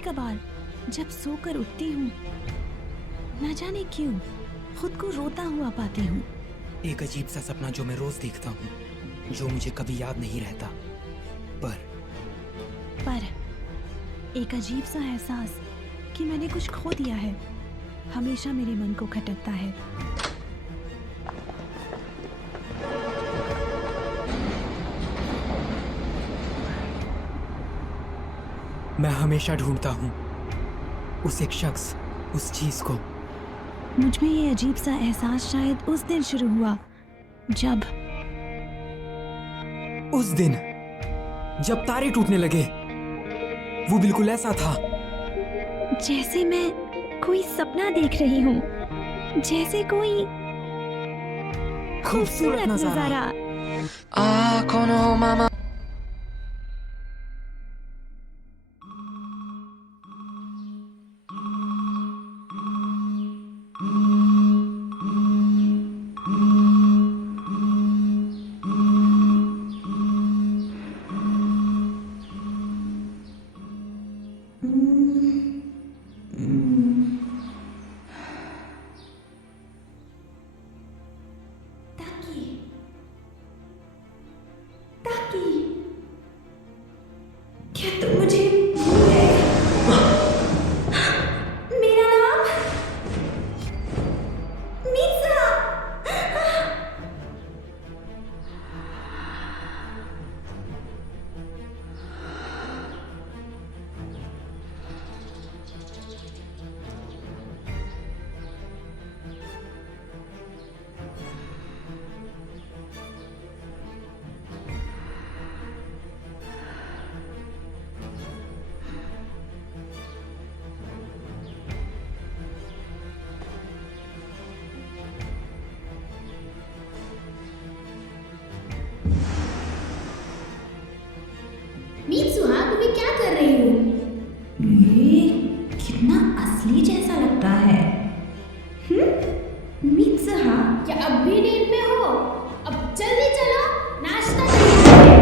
कभार जब सोकर उठती हूँ, न जाने क्यों खुद को रोता हुआ पाती हूँ। एक अजीब सा सपना जो मैं रोज देखता हूँ, जो मुझे कभी याद नहीं रहता, पर एक अजीब सा एहसास कि मैंने कुछ खो दिया है हमेशा मेरे मन को खटकता है। मैं हमेशा ढूंढता हूँ उस एक शख्स, उस चीज को। मुझ में ये अजीब सा एहसास शायद उस दिन शुरू हुआ जब तारे टूटने लगे। वो बिल्कुल ऐसा था जैसे मैं कोई सपना देख रही हूँ, जैसे कोई खूबसूरत नजारा। क्या तुम मुझे भूल गए? मेरा नाम मीसा। मीत्सुहा, तुम्हें क्या कर रही हो? ये कितना असली जैसा लगता है। मीत्सुहा, क्या अब भी नींद में हो? अब जल्दी चलो, नाश्ता तैयार है।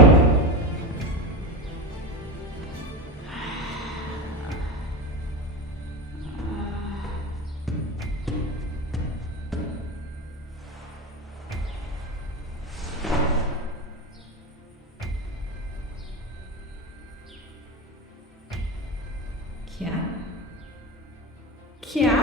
क्या क्या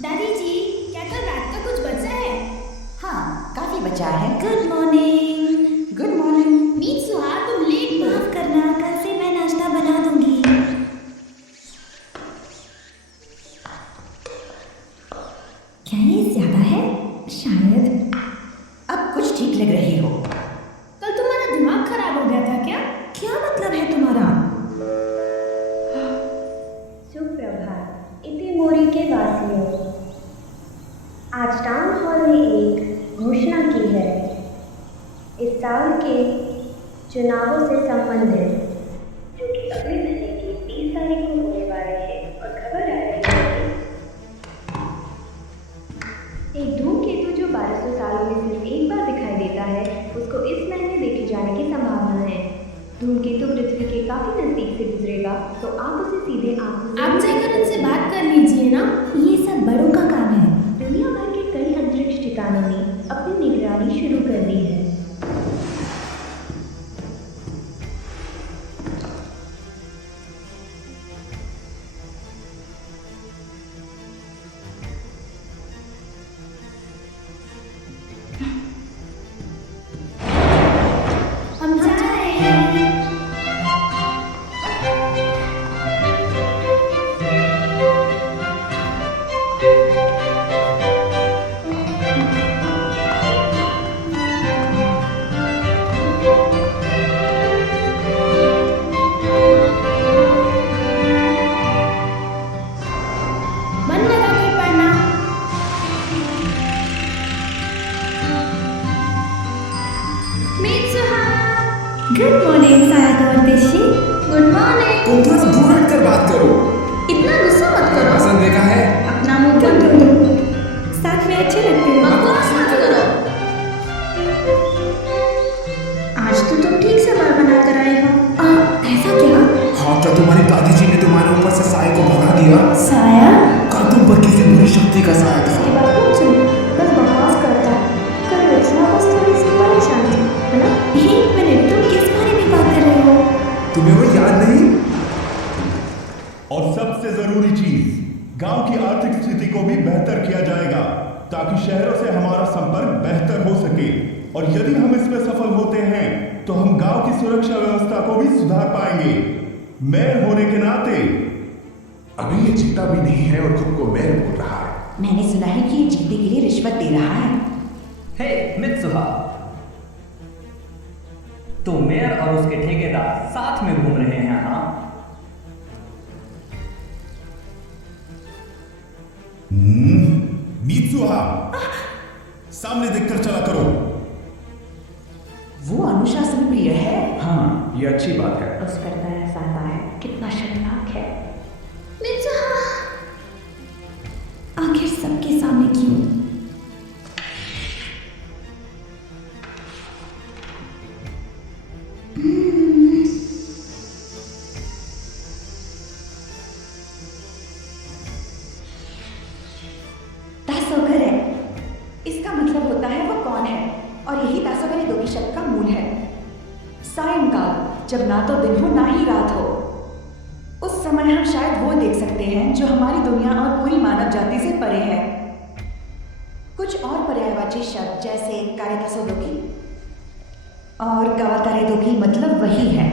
दादी जी, क्या कल रात का कुछ बचा है? हाँ, काफी बचा है। Good morning. Good morning. Mitsuha, तुम लेट मत। माफ करना, कल से मैं नाश्ता बना दूंगी। क्या ये ज्यादा है? शायद। अब कुछ ठीक लग रही हो। कल तुम्हारा दिमाग खराब हो गया था क्या? क्या मतलब है तुम्हारा? सुप्रभात इतिमोरी के वासियों, आज टाउन हॉल ने एक घोषणा की है। इस साल के चुनावों से संबंधित, जो कि अगले महीने की 30 तारीख को होने वाले हैं, और खबर आ रही है कि एक धूमकेतु जो 1200 सालों में सिर्फ एक बार दिखाई देता है, उसको इस महीने देखे जाने की संभावना है। धूमकेतु पृथ्वी के काफी नजदीक से गुजरेगा, तो आप उसे सीधे आंखों से आप जाकर उनसे बात कर लीजिए ना। ये सब बड़ों का काम है। दुनिया भर के कई अंतरिक्ष ठिकानों ने अपनी निगरानी शुरू कर दी है। हम जा रहे हैं। मन लगा कर पढ़ना। मीत्सुहा, गुड मॉर्निंग सायक और देशी। Good morning. तुम थोड़ा दूर हटकर बात करो। इतना गुस्सा मत करो। पसंद देखा है? अपना मुंह तुम बंद दोनों साथ में अच्छे लगते हो। बकवास मत करो। ठीक से बाल बना कर आई हो। ऐसा क्या? हाँ, क्या तुम्हारी दादी जी ने तुम्हारे ऊपर से साए को भगा दिया? साया? कल तुम पर किसी बुरी शक्ति का साया था। इसकी बात पूछ बस बकवास करता है। कल रचना बस थोड़ी सी परेशान थी, है ना? एक मिनट, तुम किस बारे में बात कर रहे हो? तुम्हें वो याद नहीं? और सबसे जरूरी चीज, गांव की आर्थिक स्थिति को भी बेहतर किया जाएगा ताकि शहरों से हमारा संपर्क बेहतर हो सके। और यदि हम इसमें सफल होते हैं तो हम गांव की सुरक्षा व्यवस्था को भी सुधार पाएंगे। मेयर होने के नाते अभी ये जीता भी नहीं है और खुद को मेयर बोल रहा है। मैंने सुना है कि ये जीतने के लिए रिश्वत दे रहा है। हे मित्सुहा, तो मेयर और उसके ठेकेदार साथ में घूम रहे हैं? हाँ, मित्सुहा, सामने देखकर चला करो। वो अनुशासन प्रिय है। हाँ, ये अच्छी बात है। उस पर तरस आता है, कितना शर्मनाक है। मित्सुहा, आखिर सबके सामने क्यों? तासोगर है, इसका मतलब होता है वो कौन है, और यही तासोगर दो की शब्द का मूल है। सायंकाल, जब ना तो दिन हो ना ही रात हो, उस समय हम शायद वो देख सकते हैं जो हमारी दुनिया और पूरी मानव जाति से परे है। कुछ और पर्यायवाची शब्द जैसे कारेतासोदोकी और गावातारेदोकी मतलब वही है।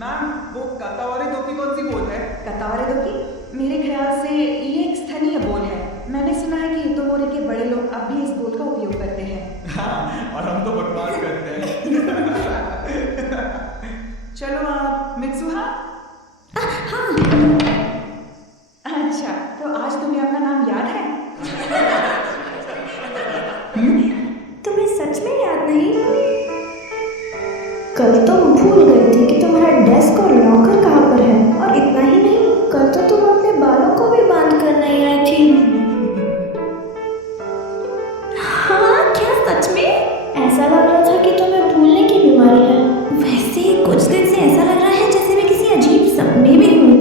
मैम, वो कातावारे दोकी कौन सी बोल है? कतावारेदोकी मेरे ख्याल से ये एक स्थानीय बोल है। मैंने सुना है कि इतोमोरी के बड़े लोग अब भी इस बोल का उपयोग करते हैं। हाँ, और हम तो बकवास करते हैं। चलो आप मित्सुहा। अच्छा, तो आज तुम्हें अपना नाम याद है? तुम्हें सच में याद नहीं? कल तुम भूल गई थी कि तुम्हारा डेस्क और लॉकर कहाँ पर है। और इतना ही नहीं, कल तो तुम अपने बालों को भी बांध कर नहीं आई थी। हाँ, क्या सच में? ऐसा लग रहा था कि तुम्हें भूलने की बीमारी है। वैसे कुछ दिन से ऐसा लग रहा है जैसे मैं किसी अजीब सपने में हूँ।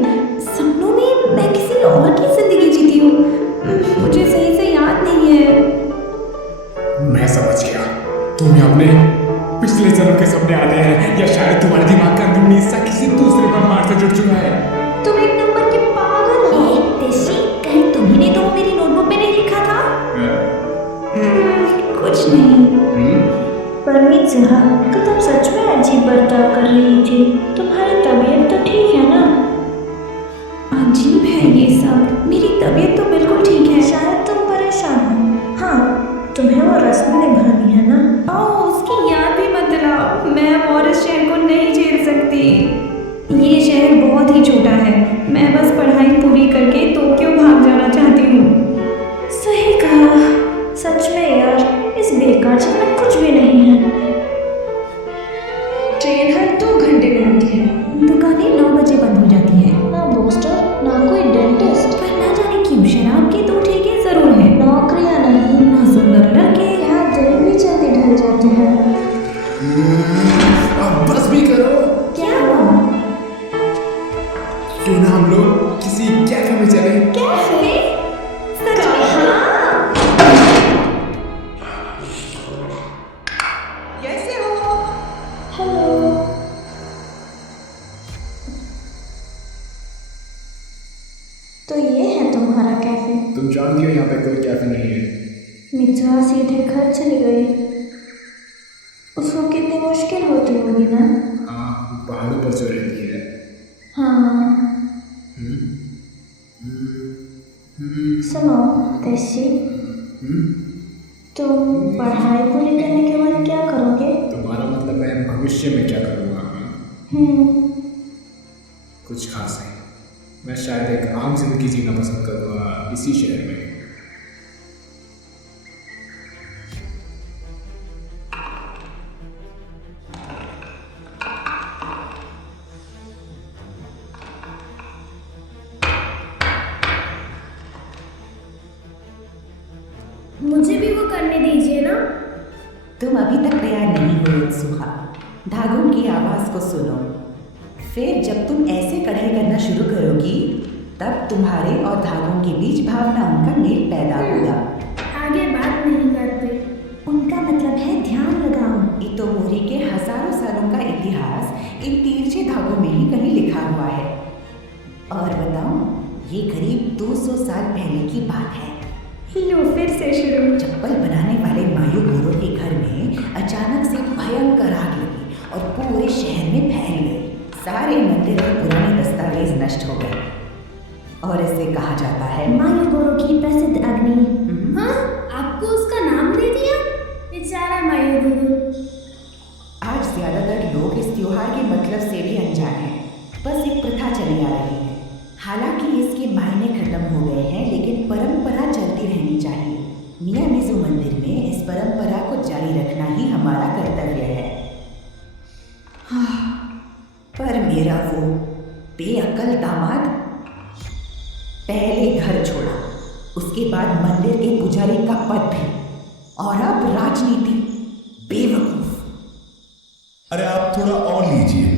सपनों में मैं किसी और की जिंदगी जीती हूँ। मुझे सही से याद नहीं है। मैं समझ गया, तुम्हें अपने पिछले जन्म के सपने आते हैं, या शायद तुम्हारे दिमाग का अंदरूनी हिस्सा किसी दूसरे ब्रह्मांड से जुड़ चुका है। तुम एक नंबर के पागल हो। तेशी, कहीं तुम्ही ने तो मेरी नोटबुक में नहीं लिखा था? कुछ नहीं। पर मित्सुहा, तो तुम सच में अजीब बर्ताव कर रही थी। तुम्हारी तबीयत तो ठीक है ना? अजीब है ये सब। मेरी तबीयत तो बिल्कुल ठीक है। शायद तुम परेशान हो। हाँ, तुम्हें वो रस्म निभानी है ना? ओह, उसकी याद भी मत दिलाओ। मैं अब और इस शहर को नहीं झेल सकती। ये शहर बहुत ही छोटा है। मैं बस पढ़ाई पूरी करके टोक्यो भाग जाना चाहती हूँ। सही कहा। सच में यार, इस बेकार शहर में कुछ भी नहीं है। ट्रेन हर 2 घंटे में आती है। दुकानें 9 बजे बंद हो जाती हैं। ना बुक स्टोर, ना कोई डेंटिस्ट। पर ना जाने क्यों शराब के 2 ठेके जरूर हैं। नौकरियां नहीं, ना सुंदर लड़के। यहाँ दिन भी जल्दी ढल जाते हैं। अब बस भी करो। क्या हुआ? क्यों ना हम लोग किसी कैफे में चले? कैफे? सच में? कैसे हो? हेलो। तो ये है तुम्हारा कैफे। तुम जानती हो यहाँ पे कोई कैफे नहीं है। मित्सुहा सीधे घर चली गई। उसको कितनी मुश्किल होती होगी ना? हाँ, पहाड़ों पर जो रहती है। हाँ। सुनो तेशी, तुम पढ़ाई पूरी करने के बाद क्या करोगे? तुम्हारा मतलब मैं भविष्य में क्या करूँगा? कुछ खास नहीं। मैं शायद एक आम जिंदगी जीना पसंद करूँगा इसी शहर में। मुझे भी वो करने दीजिए ना। तुम अभी तक तैयार नहीं हो मित्सुहा। धागों की आवाज को सुनो। फिर जब तुम ऐसे कढ़ाई करना शुरू करोगी तब तुम्हारे और धागों के बीच भावनाओं का मेल पैदा होगा। आगे बात नहीं करते। उनका मतलब है ध्यान लगाओ। इतोमोरी के हजारों सालों का इतिहास इन तिरछे धागों में ही कहीं लिखा हुआ है। और बताओ, ये करीब 200 साल पहले की बात है। लो फिर से शुरू। चप्पल बनाने वाले मायूगोरो के घर में अचानक से भयंकर आग लगी और पूरे शहर में फैल गई। सारे मंदिर के पुराने दस्तावेज नष्ट हो गए और इसे कहा जाता है मायूगोरो की प्रसिद्ध अग्नि। हाँ, आपको उसका नाम दे दिया? बेचारा मायूगोरो। आज ज्यादातर लोग इस त्योहार के मतलब से भी अनजान हैं। बस एक प्रथा चली आ रही है। हालांकि इसके मायने खत्म हो गए हैं, लेकिन परंपरा चलती रहनी चाहिए। मियामिज़ू मंदिर में इस परंपरा को जारी रखना ही हमारा कर्तव्य है। पर मेरा वो बेअक्ल दामाद पहले घर छोड़ा, उसके बाद मंदिर के पुजारी का पद भी, और अब राजनीति। बेवकूफ। अरे आप थोड़ा और लीजिए।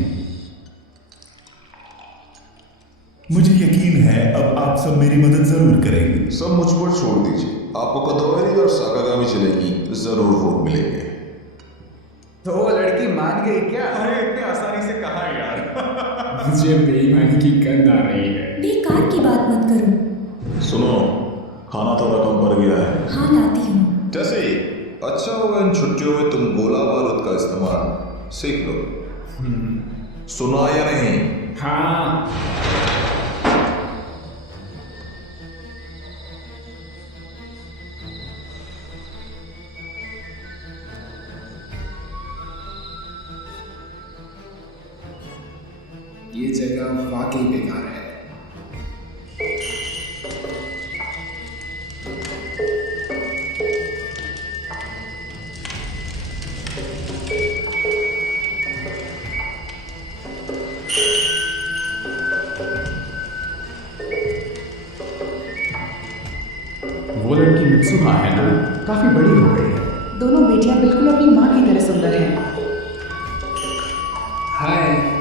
मुझे यकीन है अब आप सब मेरी मदद जरूर करेंगे। सब मुझ पर छोड़ दीजिए। आपको कदोवेरी और साकागामी चलेगी, जरूर वोट मिलेंगे। तो वो लड़की मान गई क्या? अरे इतने आसानी से कहा यार। मुझे बेईमानी की गंध आ रही है। बेकार की बात मत करो। सुनो, खाना थोड़ा कम पड़ गया है। हाँ लाती हूँ। जैसे ही अच्छा होगा इन छुट्टियों में तुम गोला बारूद का इस्तेमाल सीख लो। सुना या नहीं? हाँ। ये जगह वाकई बेकार है। वो लड़की मित्सुहा है ना? काफी बड़ी हो गई है। दोनों बेटियां बिल्कुल अपनी माँ की तरह सुंदर हैं। हाय।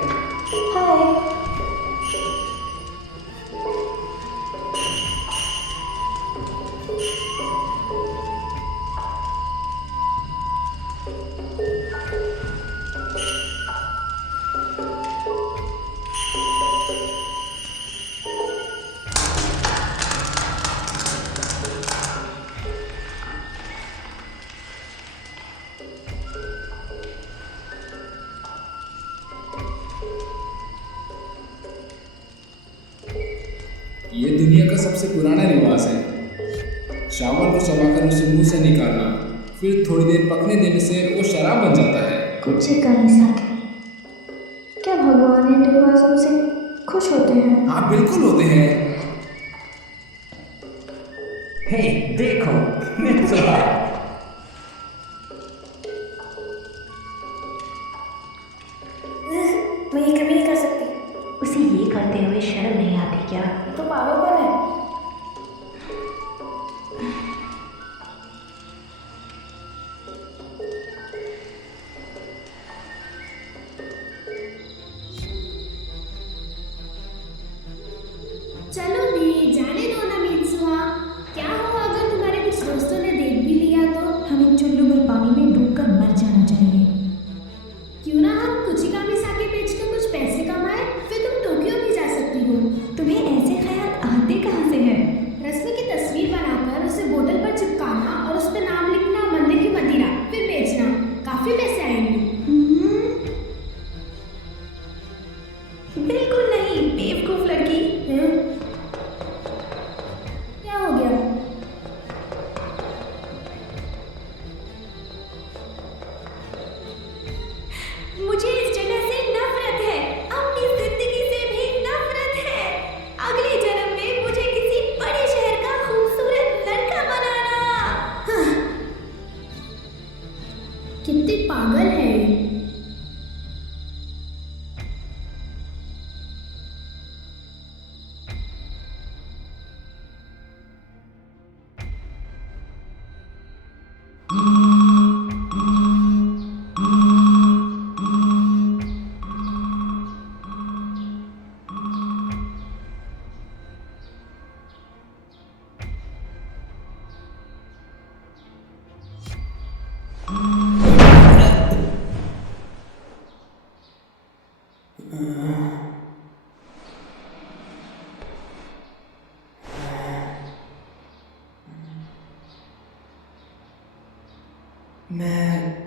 ये दुनिया का सबसे पुराना रिवाज है। चावल को चबाकर उसे मुंह से निकालना, फिर थोड़ी देर पकने देने से वो शराब बन जाता है। कुछ से कर नहीं सके। क्या भगवान इन रिवाजों से खुश होते हैं? हाँ बिल्कुल होते हैं। हे देखो, मित्सुहा। मैं ये कभी नहीं कर सकती। उसे ये करते हुए शर्म नहीं आती क्या? तो पागलपन है। चलो भी जाने दो ना मित्सुहा। क्या हुआ अगर तुम्हारे कुछ दोस्तों ने देख भी लिया तो? हमें चुल्लू भर पानी में डूबकर मर जाना चाहिए। क्यों ना हम कुचिकामी साके बेचकर कुछ पैसे कमाए, फिर तुम टोक्यो भी जा सकती हो। तुम्हें ऐसे ख्याल आते कहाँ से हैं? रस्म की तस्वीर बनाकर उसे बोतल पर चिपकाना और उस पर नाम लिखना, मंदिर की मदिरा, फिर बेचना। काफी पैसे आएंगे। बिल्कुल नहीं, बेवकूफ लड़की। क्या हो गया? मुझे इस जगह से नफरत है, अपनी जिंदगी से भी नफरत है। अगले जन्म में मुझे किसी बड़े शहर का खूबसूरत लड़का बनाना। कितनी पागल है ये।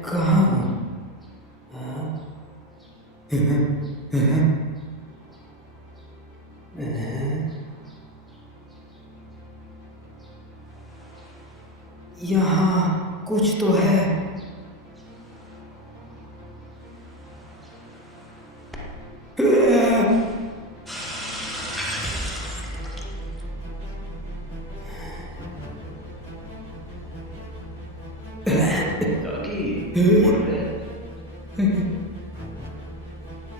कहाँ हूँ? यहाँ कुछ तो है।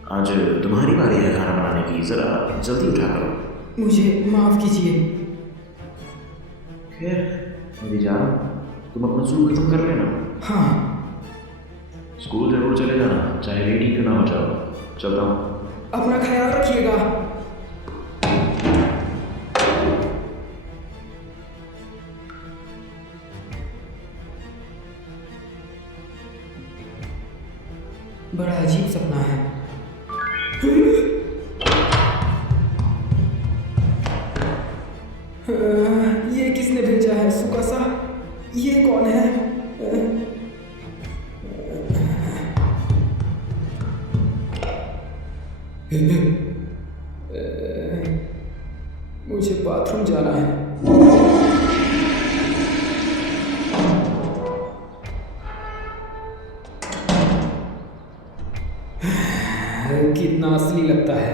आज तुम्हारी बारी है खाना बनाने की, जरा जल्दी उठा करो। मुझे माफ कीजिए। खैर मेरी जान, तुम अपना स्कूल खत्म कर लेना। हाँ। स्कूल जरूर चले जाना, चाहे लेट ही क्यों ना हो जाओ। चलता हूँ। अपना ख्याल रखिएगा। बड़ा अजीब सपना है। ये किसने भेजा है? सुकासा, ये कौन है? मुझे बाथरूम जाना है। कितना असली लगता है।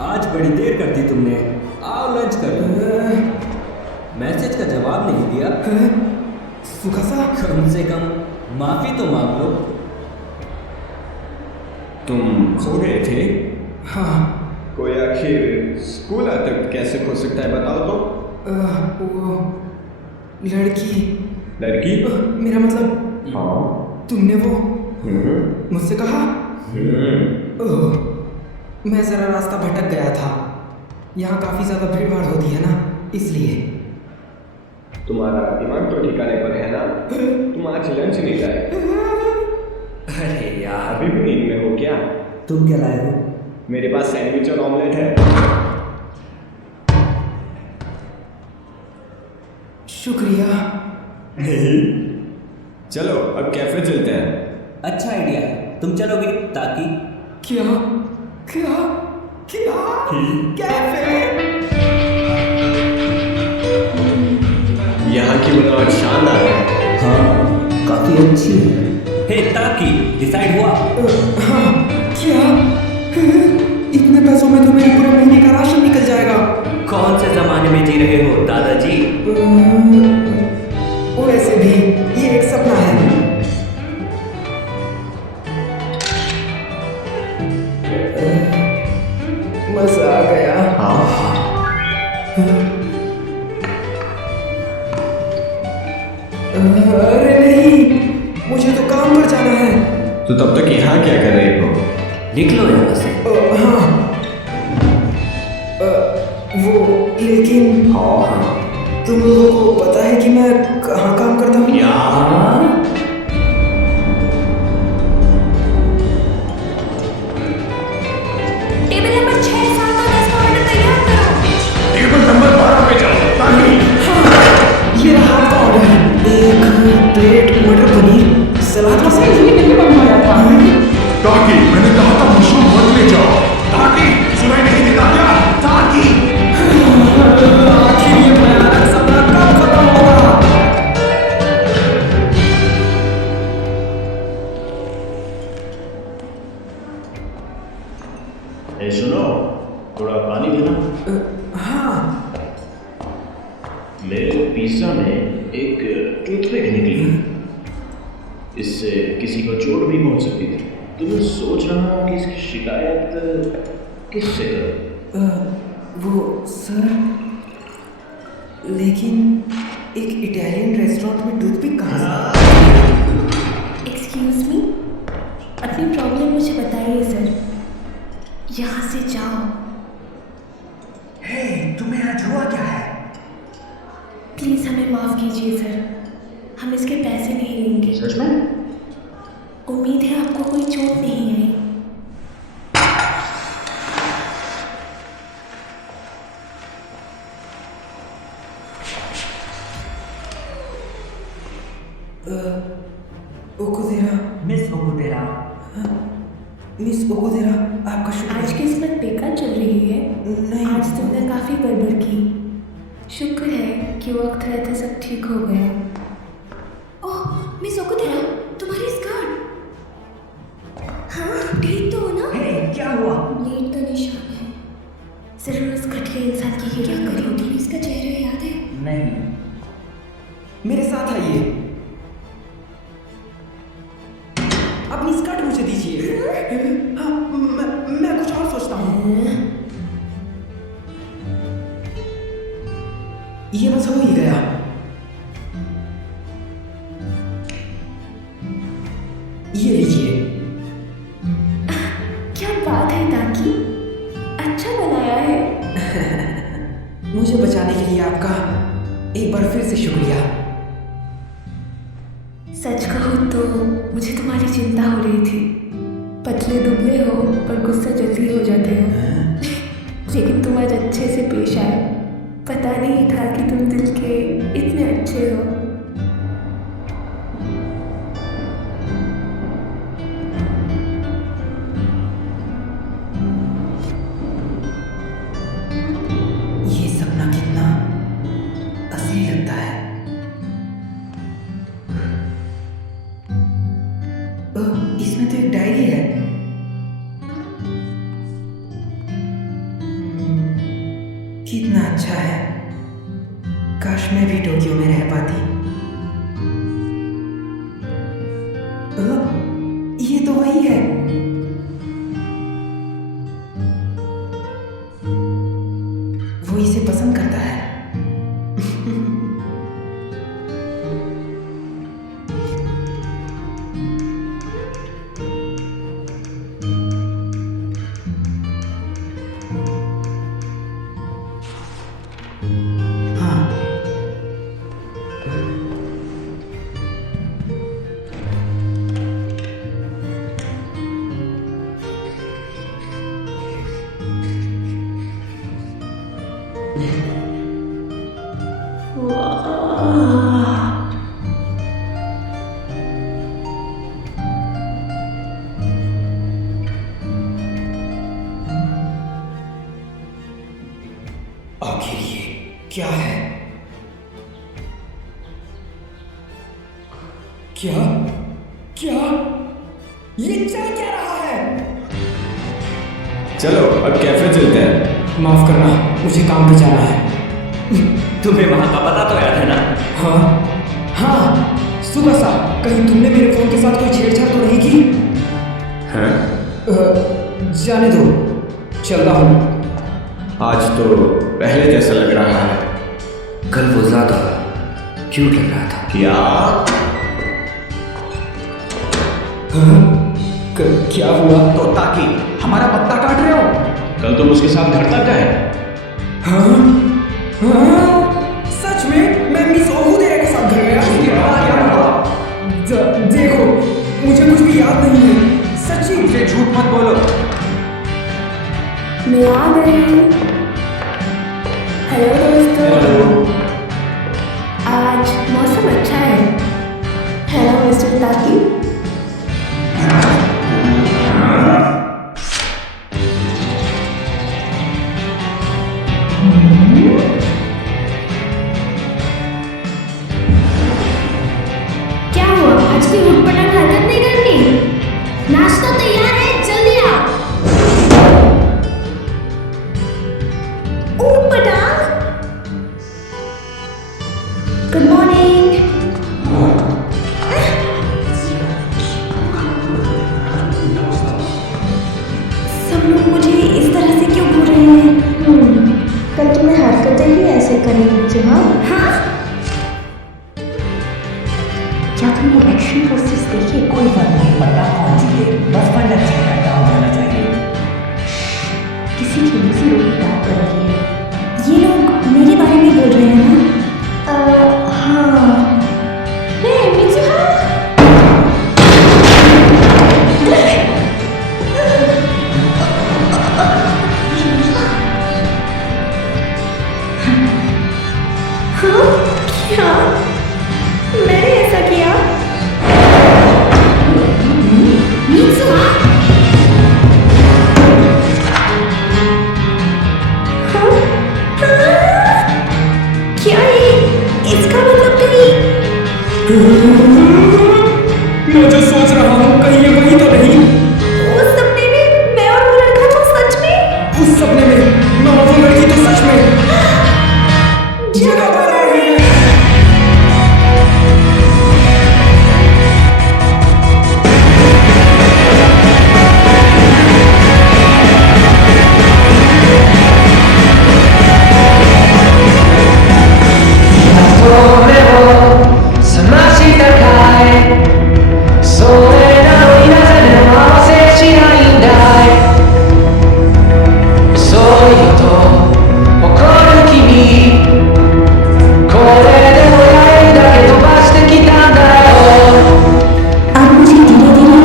आज बड़ी देर कर दी तुमने। आओ लंच कर लो। मैसेज का जवाब नहीं दिया। सुकासा, कम से कम माफी तो मांग लो। तुम खो गए थे? हाँ। कोई आखिर स्कूल आते वक्त कैसे खो सकता है, बताओ तो। वो लड़की। लड़की? मेरा मतलब। हाँ। तुमने वो मुझसे कहा? मैं जरा रास्ता भटक गया था। यहाँ काफी ज्यादा भीड़ भाड़ होती है ना, इसलिए। तुम्हारा दिमाग तो ठिकाने पर है ना? तुम आज लंच नहीं लाए? अरे यार, अभी भी नींद में हो क्या? तुम क्या लाए हो? मेरे पास सैंडविच और ऑमलेट है। शुक्रिया। चलो अब कैफे चलते हैं। अच्छा आइडिया है। तुम चलोगे ताकि? क्या क्या क्या? कैफे? यहाँ की बनावट शानदार है। हाँ, काफी अच्छी है। हे ताकि, डिसाइड हुआ? हाँ। क्या? इतने पैसों में तो मेरे पूरे महीने का राशन निकल जाएगा। कौन से जमाने में जी रहे हो दादाजी? वैसे भी ये एक सपना है। मजा आ गया। अरे नहीं, मुझे तो काम पर जाना है। तो तब तक यहाँ क्या कर रहे हो? लिख लो यहाँ से। हाँ। वो लेकिन हाँ। तुम लोगों को पता है कि मैं कहाँ काम करता हूँ? टेबल नंबर 6, 7 और 10 का ऑर्डर तैयार करो। टेबल नंबर 12 पे जाओ ताकि ये रहा आपका ऑर्डर। एक प्लेट मटर पनीर सलाद के साथ। ताकि मैंने कहा था मशरूम मत ले जाओ। ताकि सुनाई नहीं देता क्या? ताकि आखिर ये भयानक सपना कब खत्म होगा? ए सुनो, थोड़ा पानी देना। हाँ। मेरे पिज्जा में एक टूथपिक निकली। इससे किसी को चोट भी पहुंच सकती थी। तो मैं सोच रहा हूँ कि इसकी शिकायत किससे करूँ? वो सर, लेकिन एक इटालियन रेस्टोरेंट में टूथपिक कहाँ से? एक्सक्यूज मी, अपनी प्रॉब्लम मुझे बताइए सर। यहाँ से जाओ। हे, तुम्हें आज हुआ क्या है? प्लीज़ हमें माफ़ कीजिए सर, हम इसके पैसे नहीं लेंगे। सच में? उम्मीद है आपको कोई चोट नहीं आई। ओकुदेरा। मिस ओकुदेरा। मिस ओकुदेरा, आपका शुक्रिया। आज किस्मत बेकार चल रही है। नहीं। आज तुमने काफ़ी गड़बड़ की। शुक्र है कि वक्त रहते सब ठीक हो गया। ओह मिस ओकुदेरा, तुम्हारी स्कर्ट। हाँ ठीक तो हो ना? हे, क्या हुआ? ब्लेड का निशान है। जरूर उस घटिया इंसान की क्या करी होगी। इसका चेहरा याद है? नहीं। मेरे साथ आइए। अपनी स्कर्ट मुझे दीजिए। हाँ, मैं कुछ और सोचता हूँ। ये बस हो ही गया। ये लीजिए। क्या बात है ताकि, अच्छा बनाया है। मुझे बचाने के लिए आपका एक बार फिर से शुक्रिया। सच कहूँ तो मुझे तुम्हारी चिंता हो रही थी। पतले दुबले हो और गुस्सा जल्दी हो जाते हो। लेकिन तुम आज अच्छे से पेश आए। पता नहीं था कि तुम दिल के इतने अच्छे हो। ये सपना कितना असली लगता है। इसमें तो एक डायरी है। कितना अच्छा है। काश मैं भी टोक्यो में रह पाती। ये तो वही है। वो इसे पसंद करता है। आखिर ये क्या है? क्या क्या ये चल क्या रहा है? चलो अब कैफे चलते हैं। माफ करना, मुझे काम पे जाना है। तुम्हें वहां का पता तो याद है ना? हाँ हाँ, सुबह सा कहीं तुमने मेरे फोन के साथ कोई छेड़छाड़ तो नहीं की? हैं? जाने दो, चल रहा हूँ। आज तो पहले जैसा लग रहा है। कल वो ज्यादा क्यूट लग रहा था। क्या? क्या हुआ? तो ताकि हमारा पत्ता काट रहे हो? कल तुम उसके साथ घर तक गए? हाँ हाँ, सच में? मॉर्निंग। हेलो दोस्तों। आज मौसम अच्छा है ना मिस्टर ताकि? क्या हुआ? आज कोई उटपटांग हरकत नहीं करनी? नाश्ता तैयार है, जल्दी आओ। उटपटांग? Good morning. सब लोग मुझे इस तरह से क्यों घूर रहे हैं? कल तुमने हरकतें ही ऐसे करी थी। हाँ, क्या तुमने एक्शन पोस्टर्स देखे? कोई फर्क नहीं पड़ता कौन जीते, बस फन अच्छा करता हो जाना चाहिए। किसी की दूसरी रोटी बात कर रही है। ये लोग मेरे बारे में बोल रहे हैं ना? हाँ। हे मिजुहा। हाँ, क्या मैंने ऐसा किया? मित्सुहा, हाँ, हाँ, क्या ये इसका मतलब कहीं? मैं जो सोच रहा हूँ कहीं ये वही तो नहीं। उस सपने में मैं और वो लड़का तो सच में उस सपने में मैं और वो लड़की तो सच में जगह बदल रही है। अब मुझे धीरे धीरे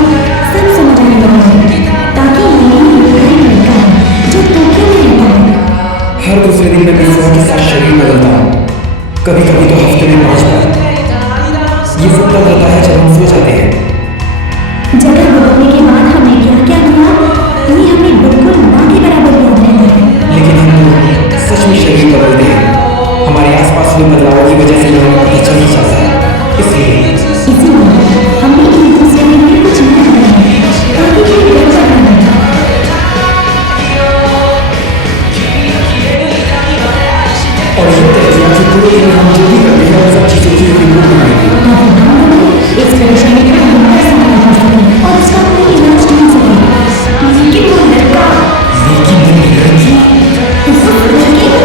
सब समझ आने लगा है, ताकि ये वही लड़का है जो टोक्यो में रहता है। हर दूसरे दिन मैं मित्सुहा के साथ शरीर बदलता हूँ, कभी कभी तो हफ्ते में 5 बार। ये सब तब होता है जब हम सो जाते हैं। जगह बदलने के बाद हमने क्या क्या किया, ये हमें बिल्कुल ना के बराबर याद रहता है। लेकिन हम तो सच में शरीर बदलते हैं। हमारे आसपास हुए बदलावों की वजह से ये हमें पता चल नहीं चलता है। इसलिए हमने एक दूसरे के लिए कुछ नया बनाया, ताकि कोई गड़बड़ न हो। और ये तय किया कि पूरे दिन हम जो भी करते हैं वो सब चीज़ों की रिपोर्ट बनाएंगे। इस परेशानी का हमारा समाधान हो सके और उसका कोई इलाज ढूंढ सके। लेकिन वो लड़का, लेकिन वो लड़की उस लड़के को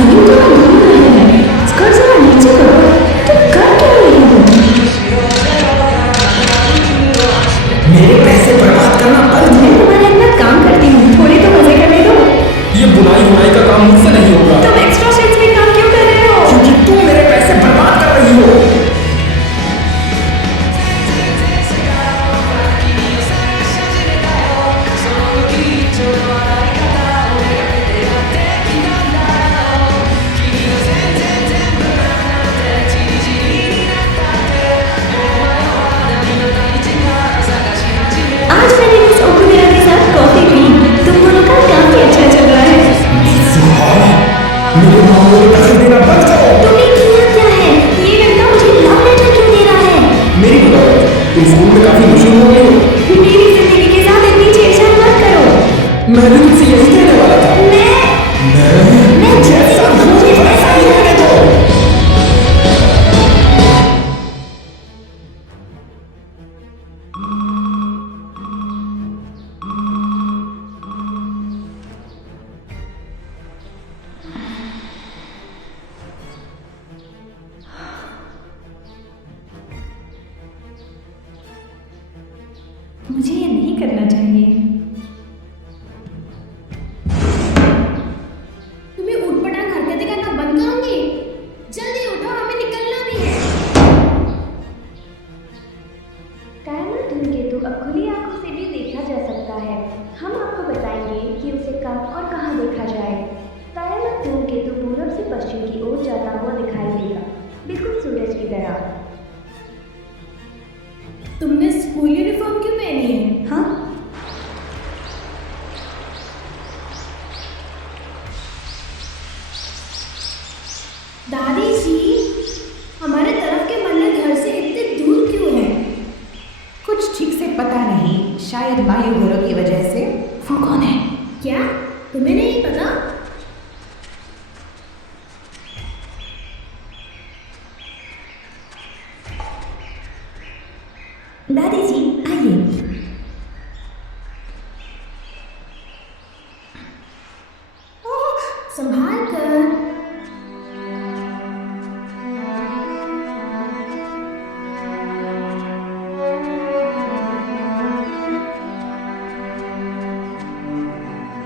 सभी तो घूम रहे हैं। स्कर्ट जरा नीचे करो। तुम कर क्या रहे हो? मेरे पैसे बर्बाद करना बंद मैं तुम्हारे अंदर काम करती हूँ, थोड़े तो मजे करने दो। ये बुनाई का काम मुझसे नहीं होगा। तुम एक्स्ट्रा शेड्स में काम क्यों कर रहे हो? क्योंकि तुम मेरे पैसे बर्बाद कर रही हो। आज मैंने मिस ओकुमेरा के साथ कॉफी पी। तुम दोनों का काफी अच्छा चल रहा है। मेरे मामलों में दखल देना बंद करो। तुमने किया क्या है? ये लड़का मुझे लव लेटर क्यों दे रहा है? मेरी बदौलत तुम स्कूल में काफी मशहूर हो गई हो। मेरी जिंदगी के साथ इतनी छेड़छाड़ मत करो। मैं भी तुमसे यही कहने वाला था। मैं जैसा मुझे वैसा ही रहने दो। मुझे ये नहीं करना चाहिए। तरह। तुमने स्कूल यूनिफॉर्म क्यों पहनी है? हाँ, दादी जी, हमारे तरफ के मल्ले घर से इतने दूर क्यों हैं? कुछ ठीक से पता नहीं, शायद मायूगुरु की वजह से। वो कौन है? क्या तुम्हें नहीं पता? दादी जी आइए। संभाल कर।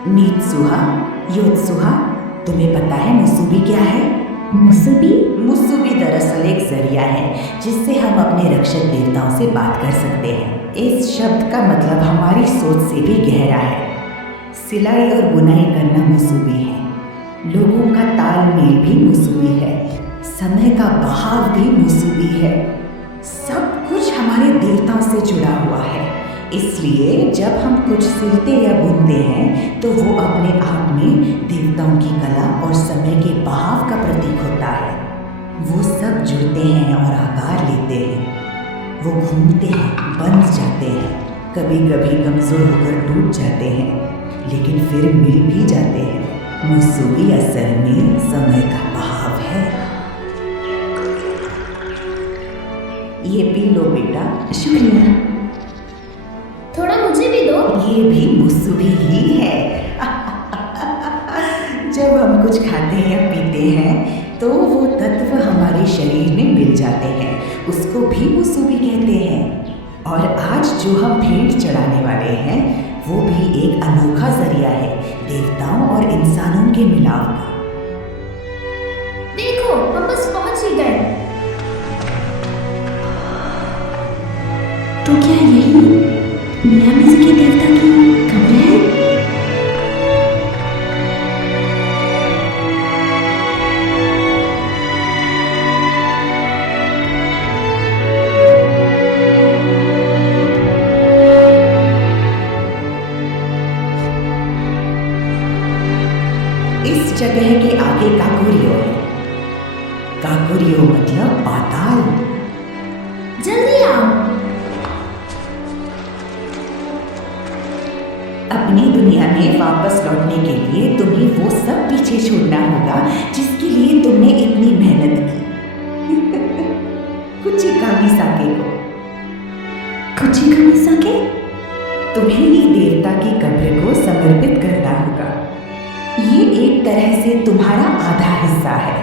नीत्सुहा, योत्सुहा, तुम्हें पता है मुसूबी क्या है? मुसुबी? मुसूबी दरअसल एक जरिया है जिससे हम अपने रक्षक देवताओं से बात कर सकते हैं। इस शब्द का मतलब हमारी सोच से भी गहरा है। सिलाई और बुनाई करना मुसूबी है, लोगों का तालमेल भी मुसूबी है, समय का बहाव भी मुसूबी है। सब कुछ हमारे देवताओं से जुड़ा हुआ है। इसलिए जब हम कुछ सिलते या बुनते हैं तो वो अपने आप में देवताओं की कला और समय के बहाव का प्रतीक होता है। वो सब जुड़ते हैं और आकार लेते हैं। वो घूमते हैं, बंध जाते हैं, कभी कभी कमजोर होकर टूट जाते हैं, लेकिन फिर मिल भी जाते हैं। मुसूबी असल में समय का बहाव है। ये पी लो बेटा। शुक्रिया। थोड़ा मुझे भी दो। ये भी मुसूबी ही है। जब हम कुछ खाते या पीते हैं तो वो तत्व हमारे शरीर में मिल जाते हैं, उसको भी मुसूबी कहते हैं। और आज जो हम भेंट चढ़ाने वाले हैं वो भी एक अनोखा जरिया है देवताओं और इंसानों के मिलाप का। देखो, हम बस पहुंच ही गए। तो क्या यही मियामिज़ू के देवता की कब्र है? इस जगह के आगे काकुरियो है। काकुरियो मतलब पाताल। जल्दी आओ। अपनी दुनिया में वापस लौटने के लिए तुम्हें वो सब पीछे छोड़ना होगा जिसके लिए तुमने इतनी मेहनत की। कुछ कामिसाके को। कुची कामिसाके? तुम्हें ही देवता की कब्र को समर्पित करना होगा। ये एक तरह से तुम्हारा आधा हिस्सा है।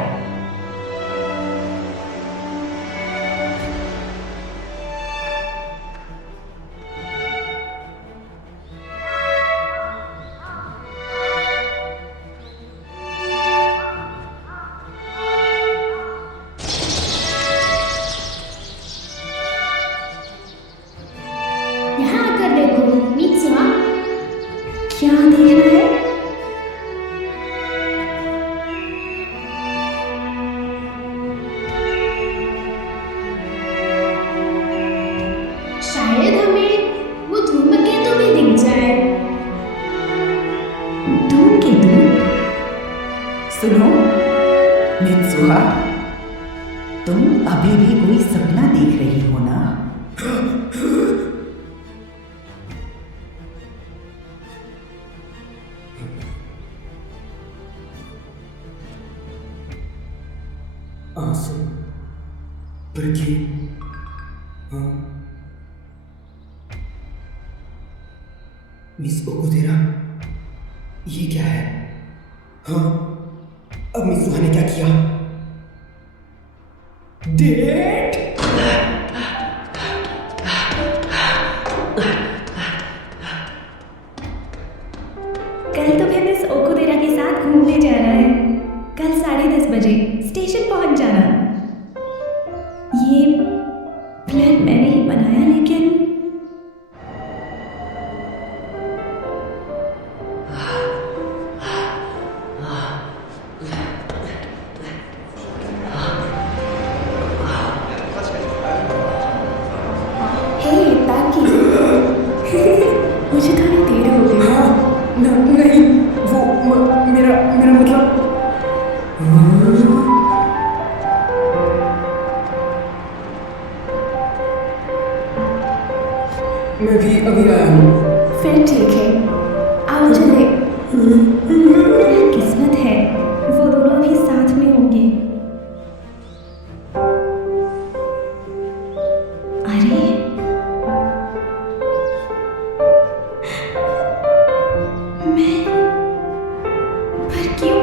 यहाँ आकर देखो, नीत्सुहा। क्या देख रहा है? शायद हमें वो धूमकेतु भी दिख जाए। धूमकेतु? सुनो नित्सुहा, तुम अभी भी कोई सपना देख रही हो ना? आंसू पर ये हाँ मिस ओकुदेरा, ये क्या है? हाँ, अब मिसुहा ने क्या किया? डेट? कल तुम्हें मिस ओकुदेरा के साथ घूमने जाना है। कल 10:30 बजे स्टेशन पहुंच जाना। ये प्लान मैंने ही बनाया, लेकिन मैं भी अभी आया हूँ। फिर ठीक है, आओ चले। किस्मत है, वो दोनों अभी साथ में होंगे। अरे मैं, पर क्यों?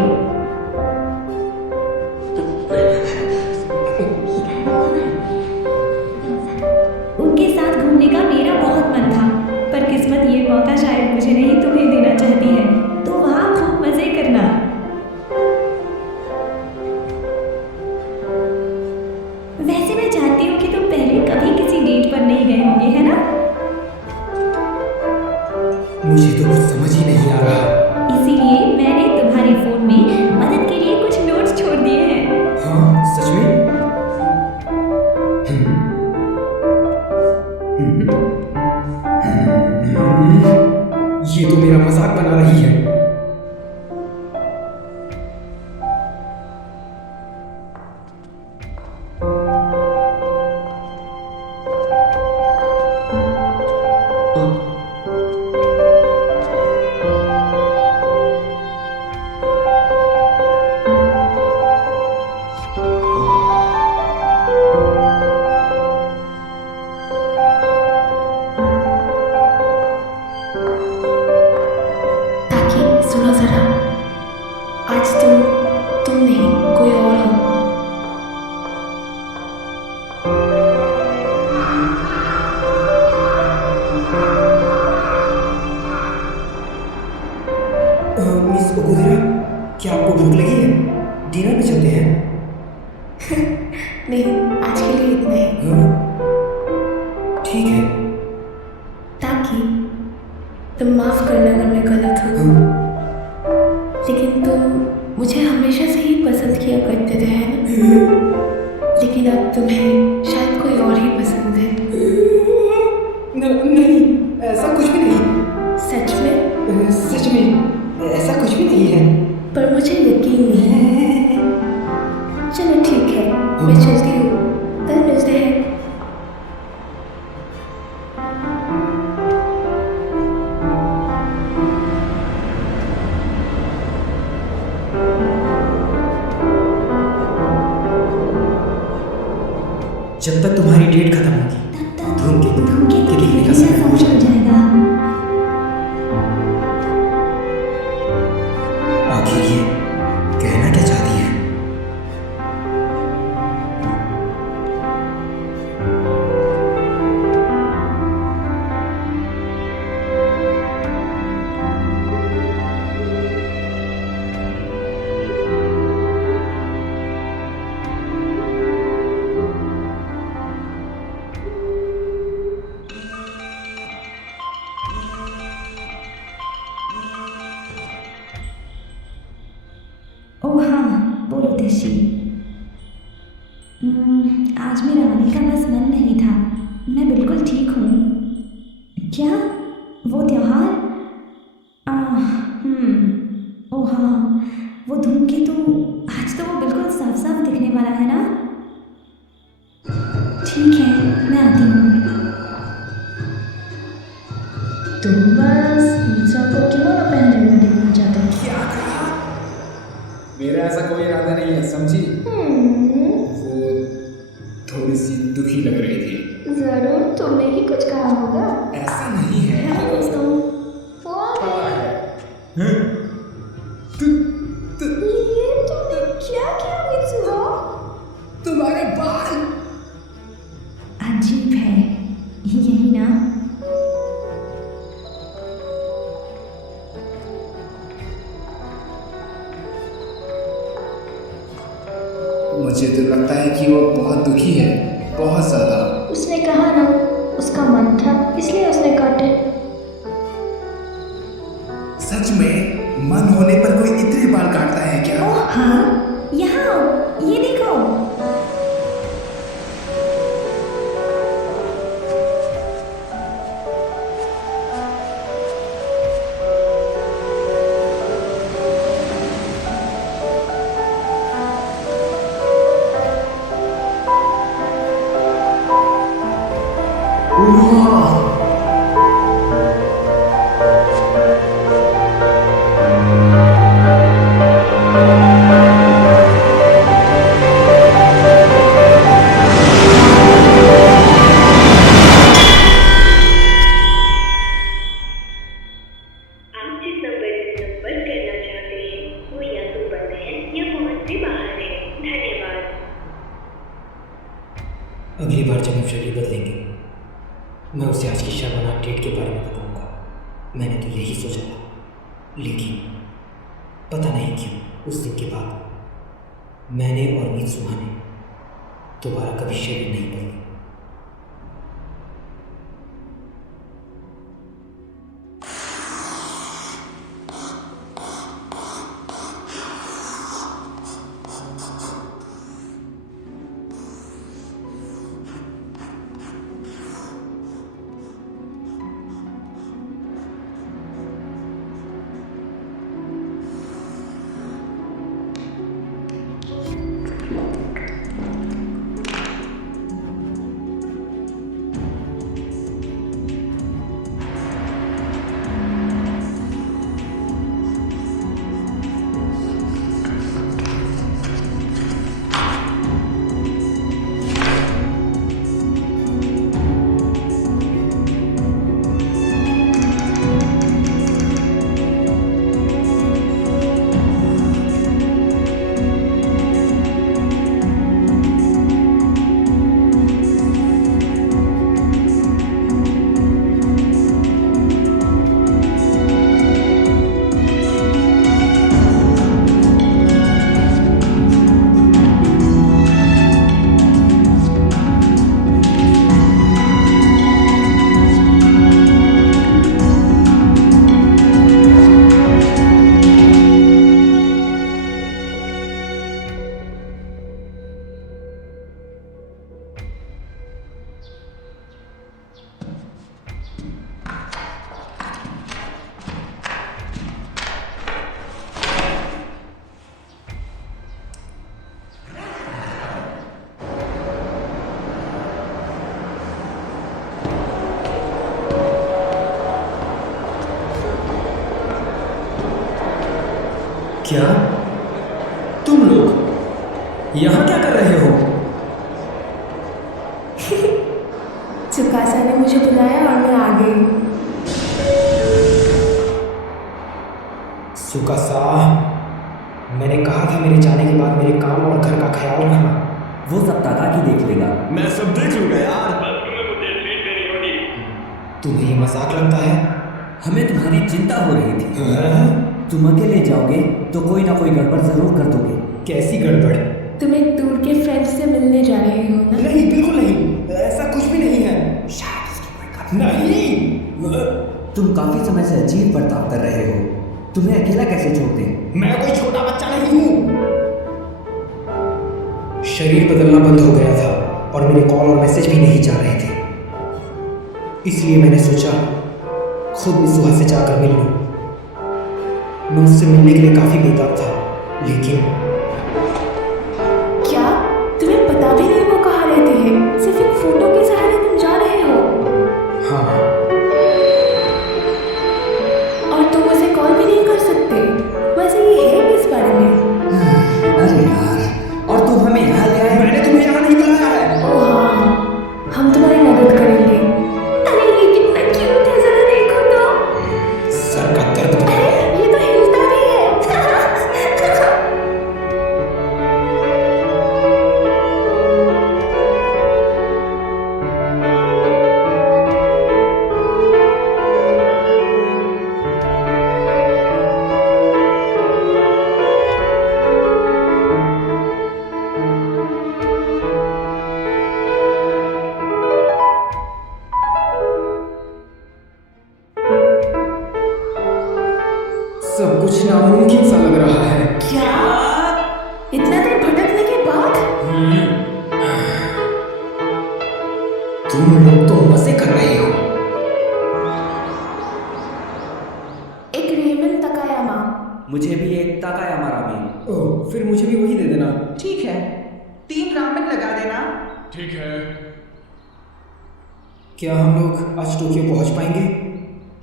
उनके साथ घूमने का मेरा बहुत मन था, पर किस्मत ये मौका शायद मुझे नहीं तुम्हें देना चाहती है, तो वहाँ खूब मजे करना। वैसे मैं जानती हूँ कि तुम पहले कभी किसी डेट पर नहीं गए होंगे, है ना? मुझे तो कुछ समझ ही नहीं आ रहा। इसीलिए मैंने तुम्हारे फोन में मदद के लिए कुछ नोट्स छोड़ दिए हैं। हाँ, सच में? ये तो मेरा मजाक बना रही है। ताकि सुनो जरा, आज तुम नहीं कोई और हो। मिस ओगुदेरा, क्या आपको भूख लगी है? डिनर पे चलते हैं। नहीं, आज के लिए इतना ही। हाँ? ठीक है। ताकि तुम माफ करना अगर मैं गलत हूँ, हाँ? लेकिन तुम मुझे हमेशा से ही पसंद किया करते थे, है ना? लेकिन अब तुम्हें शायद कोई और ही पसंद है। नहीं, ऐसा कुछ भी नहीं। सच में? सच में ऐसा कुछ भी नहीं है। पर मुझे यकीन नहीं है। चलो ठीक है, मैं चलती हूँ, कल मिलते हैं। जब तक तुम्हारी डेट खत्म होगी, धूमकेतु के देखने का समय हो जाएगा। आखिर ये कहना क्या चाहती है? ओह हाँ, बोलो देशी। आज मेरा आने का बस मन नहीं था। मैं बिल्कुल ठीक हूँ। क्या वो त्योहार? ओह हाँ, वो धूमकेतु, आज तो वो बिल्कुल साफ साफ दिखने वाला है ना? ठीक है, मैं आती हूँ। तुम बस को क्यों ना पहनने में देखना चाहते हो? क्या कहा? मेरा ऐसा कोई इरादा नहीं है, समझी? वो थोड़ी सी दुखी लग रही थी। जरूर तुमने ही कुछ कहा होगा। ऐसा नहीं है। हेलो दोस्तों। पता है। ये तुमने क्या किया मित्सुरो? तुम्हारे बाल अजीब है, यही ना? मुझे तो लगता है कि वो बहुत दुखी है, बहुत ज्यादा। उसने कहा ना, उसका मन था इसलिए उसने काटे। सच में मन होने पर कोई इतने बाल काटता है क्या? ओह हाँ, यहाँ आओ, ये देखो। अगली बार जब हम शरीर बदलेंगे मैं उसे आज की शर्मनाक डेट के बारे में बताऊंगा। मैंने तो यही सोचा था, लेकिन पता नहीं क्यों उस दिन के बाद मैंने और मीतसुहा ने दोबारा कभी शरीर नहीं बदले। क्या तुम लोग यहाँ क्या कर रहे हो? चुकासा ने मुझे बुलाया और मैं आ गई। सुकासा, मैंने कहा था मेरे जाने के बाद मेरे काम और घर का ख्याल रखना। वो सब ताकाकी देख लेगा। मैं सब देख लूंगा यार। तुम्हें ये मजाक लगता है? हमें तुम्हारी चिंता हो रही थी। तुम अकेले जाओगे तो कोई ना कोई गड़बड़ जरूर कर दोगे। कैसी गड़बड़? तुम एक दूर के फ्रेंड से मिलने जा रहे हो ना? नहीं, बिल्कुल नहीं, ऐसा कुछ भी नहीं है। शायद उसकी कोई गलती नहीं। तुम काफी समय से अजीब बर्ताव कर रहे हो। तुम्हें अकेला कैसे छोड़ दें? मैं कोई छोटा बच्चा नहीं हूँ। शरीर बदलना बंद हो गया था और मेरे कॉल और मैसेज भी नहीं जा रहे थे, इसलिए मैंने सोचा खुद मीतसुहा से जाकर मिल लूं। मैं उससे मिलने के लिए काफी बेताब था, लेकिन क्या तुम्हें पता भी नहीं वो कहाँ रहती है? सिर्फ एक फोटो के सहारे तुम जा रहे हो? हाँ। और तुम उसे कॉल भी नहीं कर सकते? वैसे ये है किस बारे में? अरे यार, और तुम हमें यहाँ ले आए? मैंने तुम्हें यहाँ नहीं बुलाया है। ओह हाँ, हम तुम्हारी मदद करेंगे। अरे ये कितना क्यूट है, जरा देखो तो। सर का दर्द बता। अरे ये तो हिलता भी है। सब कुछ नामुमकिन सा लग रहा है। क्या? इतना देर भटकने के बाद? तुम लोग तो मजे कर रहे हो। एक रेमन तकायामा। मुझे भी एक ताकायामा रामेन। ओह, फिर मुझे भी वही दे देना। ठीक है, 3 रामेन लगा देना। ठीक है। क्या हम लोग आज टोक्यो पहुंच पाएंगे?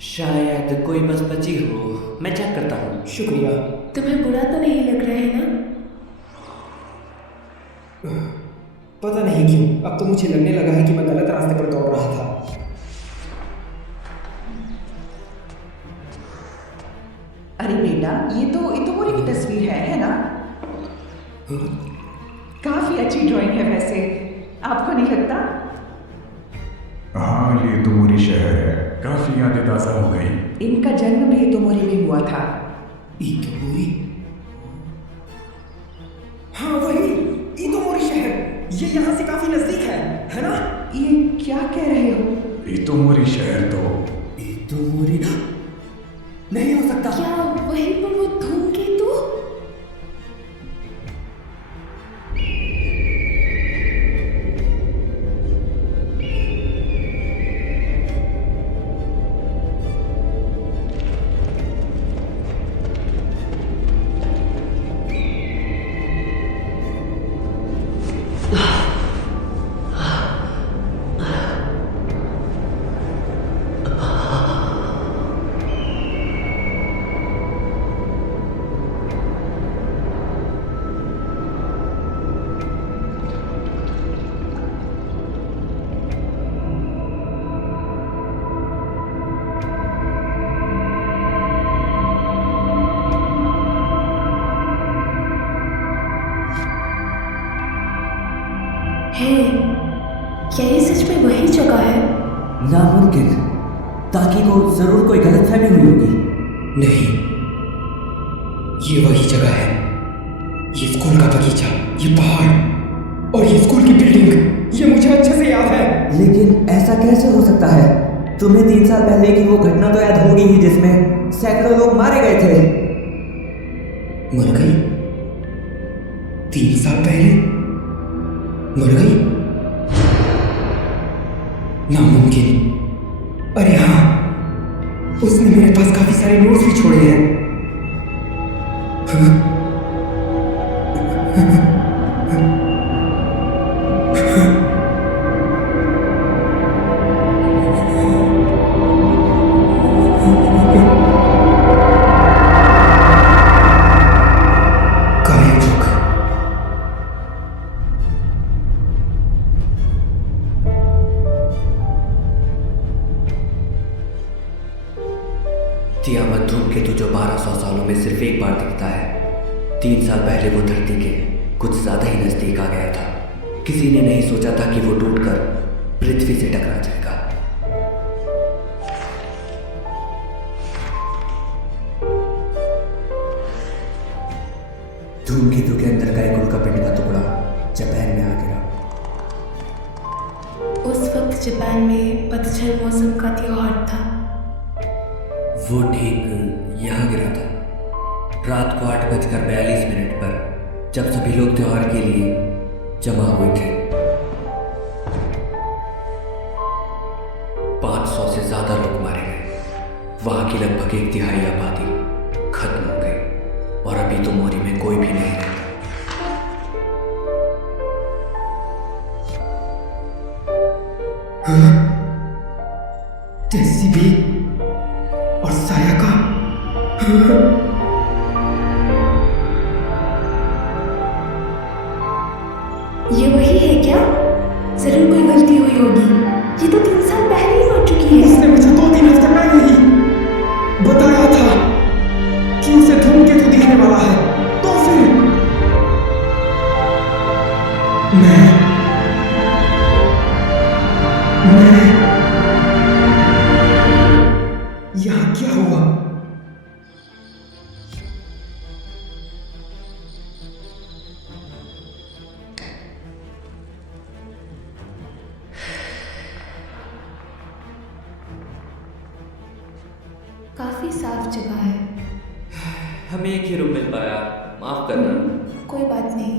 शायद कोई बस बची हो, मैं चेक करता हूँ। शुक्रिया। तुम्हें बुरा तो नहीं लग रहा है ना? पता नहीं क्यों अब तो मुझे लगने लगा है कि मैं गलत रास्ते पर दौड़ रहा था। अरे बेटा, ये तो इतोमोरी की तस्वीर है ना? काफी अच्छी ड्राइंग है वैसे। आपको नहीं लगता? हाँ, ये इतोमोरी शहर है। काफी यादें ताज़ा हो गई। इनका जन्म भी इतोमोरी में हुआ था। इतोमोरी? हाँ वही, इतोमोरी शहर। ये यहाँ से काफी नजदीक है ना? ये क्या कह रहे हो? इतोमोरी शहर तो इतोमोरी नहीं हो सकता। क्या वहीं पर वो धूमकेतु? क्या ये सच में वही जगह है? नामुमकिन। ताकि को जरूर कोई गलतफहमी हुई होगी। नहीं, ये वही जगह है। ये स्कूल का बगीचा, ये पहाड़ और ये स्कूल की बिल्डिंग, ये मुझे अच्छे से याद है। लेकिन ऐसा कैसे हो सकता है? तुम्हें 3 साल पहले की वो घटना तो याद होगी ही जिसमें सैकड़ों लोग मारे गए थे। मर गई? 3 साल पहले मर गई? नामुमकिन। अरे हाँ, उसने मेरे पास काफी सारे नोट्स भी छोड़े हैं। तियामत धूमकेतु जो 1200 सालों में सिर्फ एक बार दिखता है। 3 साल पहले वो धरती के कुछ ज्यादा ही नजदीक आ गया था। किसी ने नहीं सोचा था कि वो टूटकर पृथ्वी से टकरा जाएगा। धूमकेतु के अंदर का एक उल्कापिंड का टुकड़ा जापान में आ गिरा। उस वक्त जापान में पतझड़ मौसम का त्योहार था। वो ठीक यहाँ गिरा था रात को 8:42 पर, जब सभी लोग त्योहार के लिए जमा हुए थे। 500 से ज्यादा लोग मारे गए। वहां की लगभग 1/3 आबादी खत्म हो गई और अभी तो मोरी में कोई भी नहीं रहता। जेसीबी और सायाका। ये वही है क्या? जरूर कोई गलती हुई होगी। ये तो 3 साल पहले ही मर चुकी है। उसने मुझे 2-3 हफ्ते पहले ही बताया था कि उसे धूमकेतु दिखने वाला है। तो फिर मैं यहाँ क्या हुआ? काफी साफ जगह है। हमें एक ही रूम मिल पाया, माफ करना। कोई बात नहीं।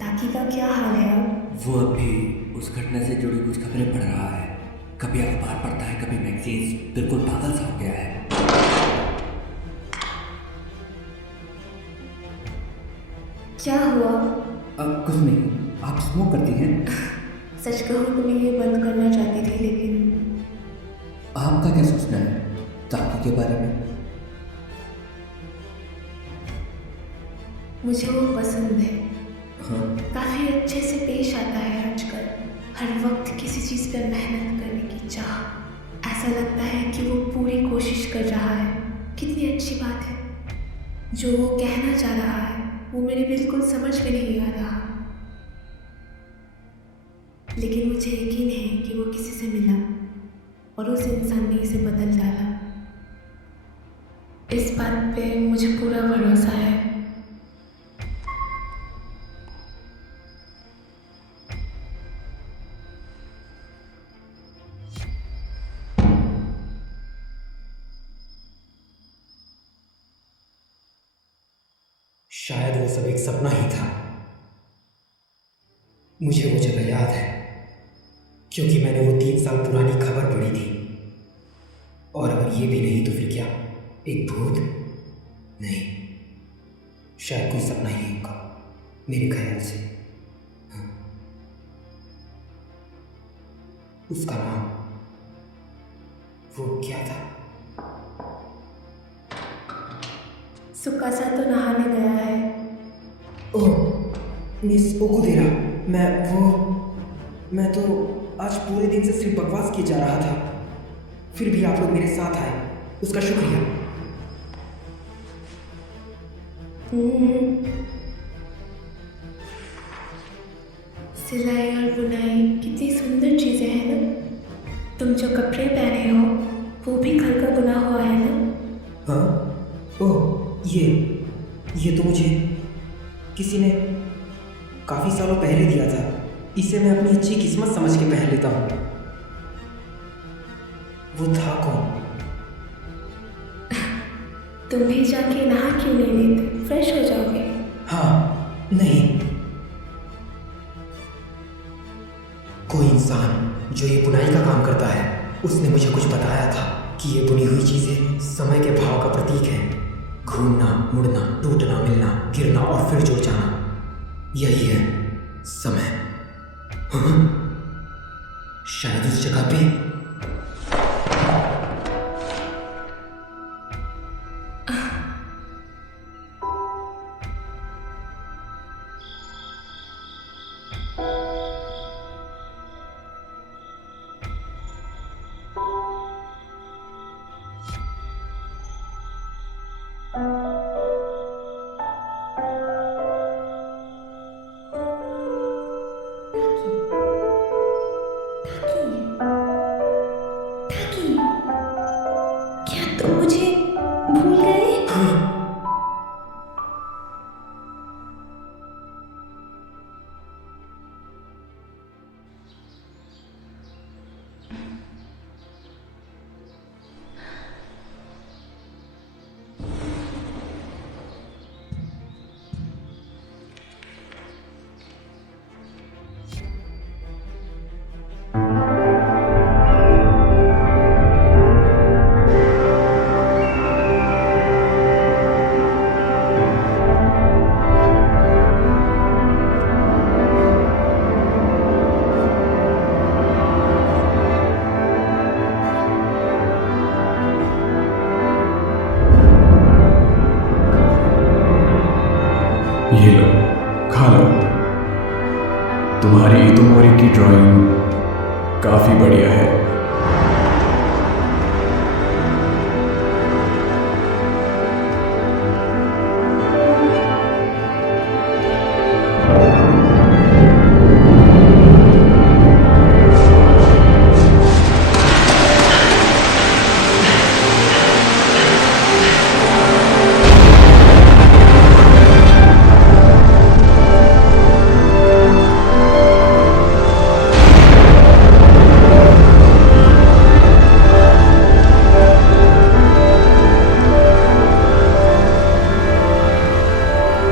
ताकि का क्या हाल है अब? वो अभी उस घटना से जुड़ी कुछ खबरें पढ़ रहा है। कभी अखबार पढ़ता है, कभी मैगजीन्स। बिल्कुल पागल सा हो गया है। क्या हुआ? कुछ नहीं। आप स्मोक करती हैं? सच कहूँ तो मैं ये बंद करना चाहती थी, लेकिन आपका क्या सोचना है ताकि के बारे में? मुझे वो पसंद है। हाँ? काफी अच्छे से पेश आता है आजकल। हर वक्त किसी चीज पर मेहनत करने की चाह। ऐसा लगता है कि वो पूरी कोशिश कर रहा है। कितनी अच्छी बात है। जो वो कहना चाह रहा है वो मेरे बिल्कुल समझ में नहीं आ रहा, लेकिन मुझे यकीन है कि वो किसी से मिला और उस इंसान ने इसे बदल डाला। इस बात पे मुझे पूरा भरोसा है। शायद वो सब एक सपना ही था। मुझे वो जगह याद है क्योंकि मैंने वो 3 साल पुरानी खबर पढ़ी थी। और अगर ये भी नहीं तो फिर क्या, एक भूत? नहीं, शायद कोई सपना ही होगा मेरे ख्याल से। हाँ। उसका नाम वो क्या था? सुकासा तो नहाने गया है। ओह, मिस ओकुदेरा, मैं तो आज पूरे दिन से सिर्फ बकवास किए जा रहा था, फिर भी आप लोग मेरे साथ आए, उसका शुक्रिया। सिलाई और बुनाई कितनी सुंदर चीज़ें हैं ना। तुम जो कपड़े पहने हो वो भी घर का बुना हुआ है ना। हाँ, ओह ये तो मुझे किसी ने काफ़ी सालों पहले दिया था। इसे मैं अपनी अच्छी किस्मत समझ के पहन लेता हूँ। वो था कौन? तुम भी जाके नहा क्यों नहीं लेते, फ्रेश हो जाओगे। हाँ, नहीं, कोई इंसान जो ये बुनाई का काम करता है, उसने मुझे कुछ बताया था कि ये बुनी हुई चीज़ें समय के भाव का प्रतीक है। घूमना, मुड़ना, टूटना, मिलना, गिरना और फिर जुड़ जाना, यही है समय। हाँ? शायद उस जगह पे क्या तुम मुझे भूल गए? ये लो, खा लो। तुम्हारी इतोमोरी की ड्राइंग काफी बढ़िया है।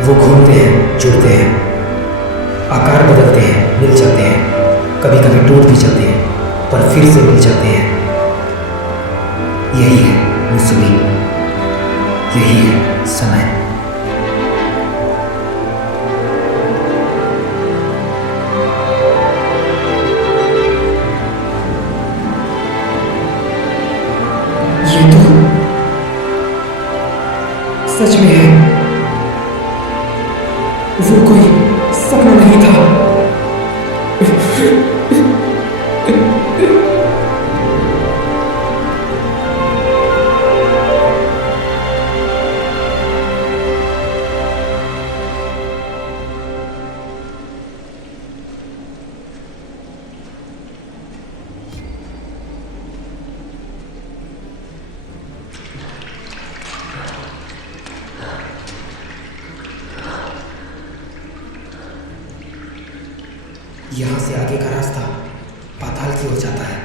वो घूमते हैं, जुड़ते हैं, आकार बदलते हैं, मिल जाते हैं, कभी कभी टूट भी जाते हैं, पर फिर से मिल जाते हैं। यही है मुसुबी, यही है समय। ये तो सच में है, वो कोई सपना नहीं था। यहाँ से आगे का रास्ता पाताल की ओर जाता है।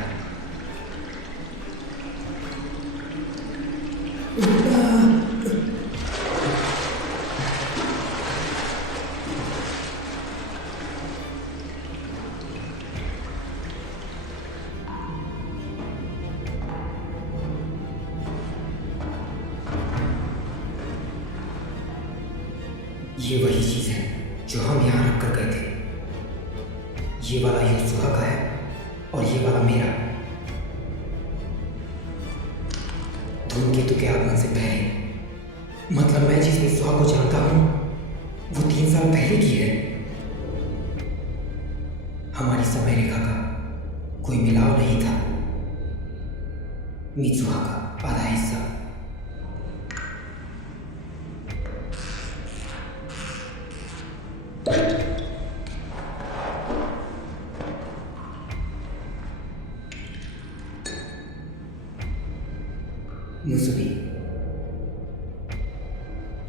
ये वही चीज है जो हम यहाँ रख कर गए थे। ये वाला यूसुहा का है और ये वाला मेरा। धूमकेतु के आगमन से पहले, मतलब मैं जिस यूसुहा को जानता हूँ वो 3 साल पहले की है। हमारी समय रेखा का कोई मिलाव नहीं था। मित्सुहा का आधा हिस्सा। मुसुबी,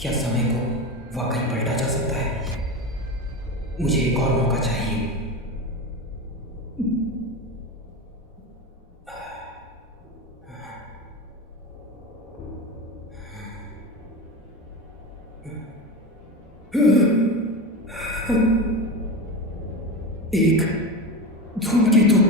क्या समय को वाकई पलटा जा सकता है? मुझे एक और मौका चाहिए। एक धूमकेतु।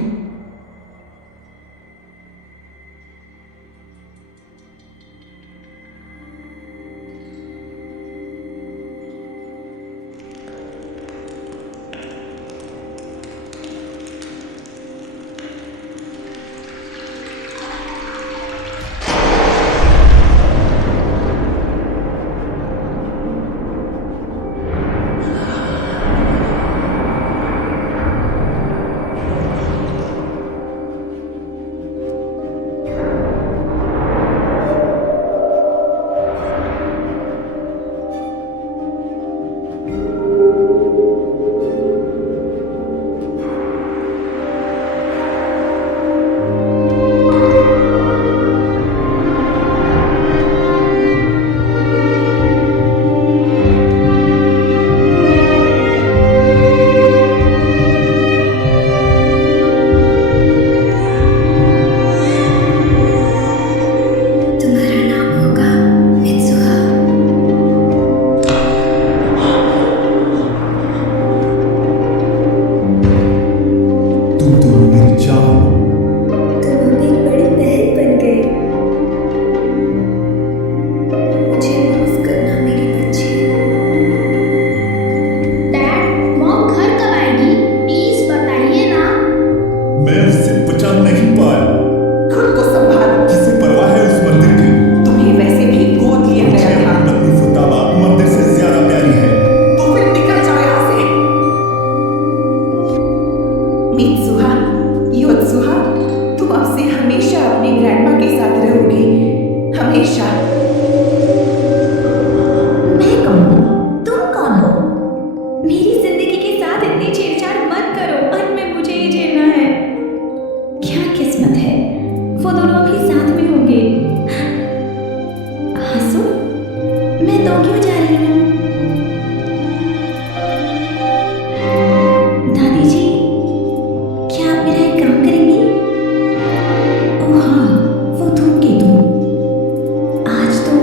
आज तो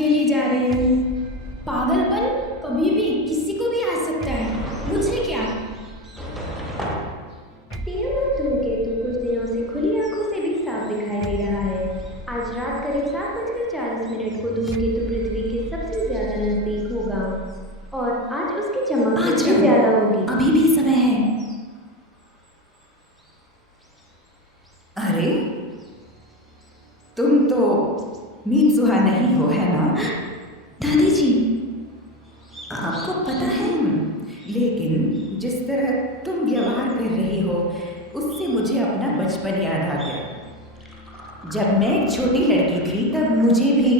अकेली जा रही हूँ। पागलपन कभी भी किसी को भी आ सकता है, मुझे क्या। धूमकेतु कुछ दिनों से खुली आंखों से भी साफ दिखाई दे रहा है। आज रात करीब 7:40 को धूमकेतु पृथ्वी के सबसे ज्यादा नजदीक होगा और आज उसकी चमक सबसे ज्यादा होगी। अभी भी समय है। अरे तुम तो मीतसुहा नहीं हो, है ना? दादी जी, आपको पता है, लेकिन जिस तरह तुम व्यवहार कर रही हो उससे मुझे अपना बचपन याद आ गया। जब मैं एक छोटी लड़की थी तब मुझे भी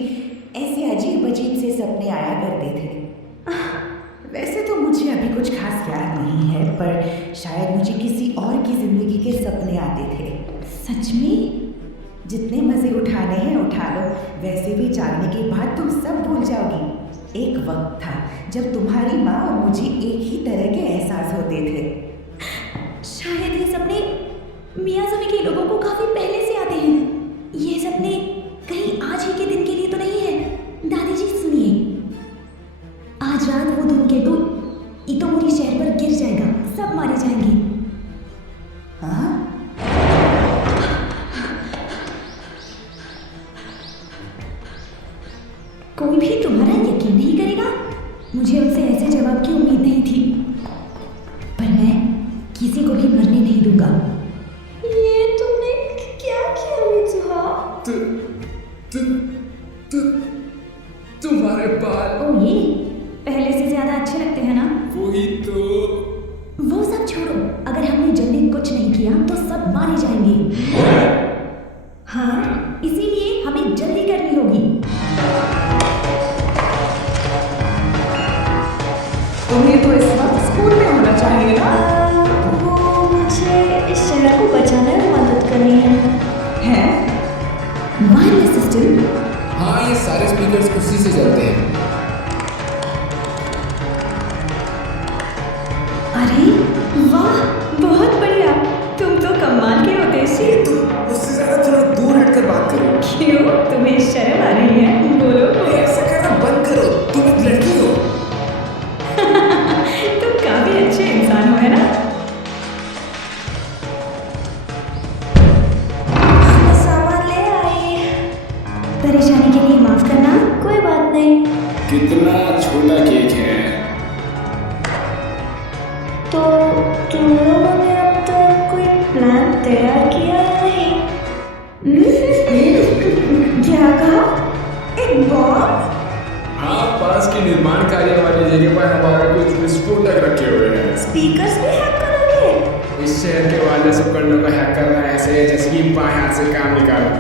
ऐसे अजीब अजीब से सपने आया करते थे। वैसे तो मुझे अभी कुछ खास याद नहीं है, पर शायद मुझे किसी और की जिंदगी के सपने आते थे। सच में? जितने मजे उठाने हैं उठा लो, वैसे भी जागने के बाद तुम सब भूल जाओगी। एक वक्त था जब तुम्हारी माँ और मुझे एक ही तरह के एहसास होते थे। शायद ये सपने मियाज़मी के लोगों को काफी पहले से आते हैं। ये सपने कहीं आज ही के दिन के लिए तो नहीं है। दादी जी सुनिए, आज रात वो धूमकेतु इतोमोरी शहर पर गिर जाएगा, सब मारे जाएंगे। हाँ? कोई भी तुम्हारा यकीन नहीं करेगा। मुझे उनसे ऐसे जवाब की उम्मीद नहीं थी, पर मैं किसी को भी मरने नहीं दूंगा। ये तुमने क्या किया मीतसुहा? तुम्हारे बाल। ओ ये पहले से ज्यादा अच्छे लगते हैं ना? वही तो। वो सब छोड़ो, अगर हमने जल्दी कुछ नहीं किया तो सब मारे जाएंगे। हाँ, इसीलिए हमें जल्दी करनी होगी। तुम्हें तो इस वक्त स्कूल में होना चाहिए ना? वो मुझे इस शहर को बचाने में मदद करनी है। हैं? Wireless system? हाँ, ये सारे स्पीकर्स उसी से चलते हैं। अरे वाह, बहुत बढ़िया। तुम तो कमाल के हो देशी। उससे ज्यादा थोड़ा दूर हटकर बात करो। क्यों, तुम्हें शर्म आ रही है? बोलो। ऐसा करना बंद करो, तुम एक लड़की हो। तुम काफी अच्छे इंसान हो, है ना? सामान ले आई। परेशानी के लिए माफ करना। कोई बात नहीं। कितना छोटा केक है। तो तुम लोगों ने अब तक कोई प्लान तैयार किया या नहीं? क्या कहा? एक बॉम्ब? हाँ, पास की निर्माण कार्य वाली जगह पर हमारे कुछ विस्फोटक रखे हुए हैं। स्पीकर्स भी हैक करोगे? इस शहर के वाले उपकरणों को हैक करना ऐसे है जैसे कि बाएं हाथ से काम निकालो।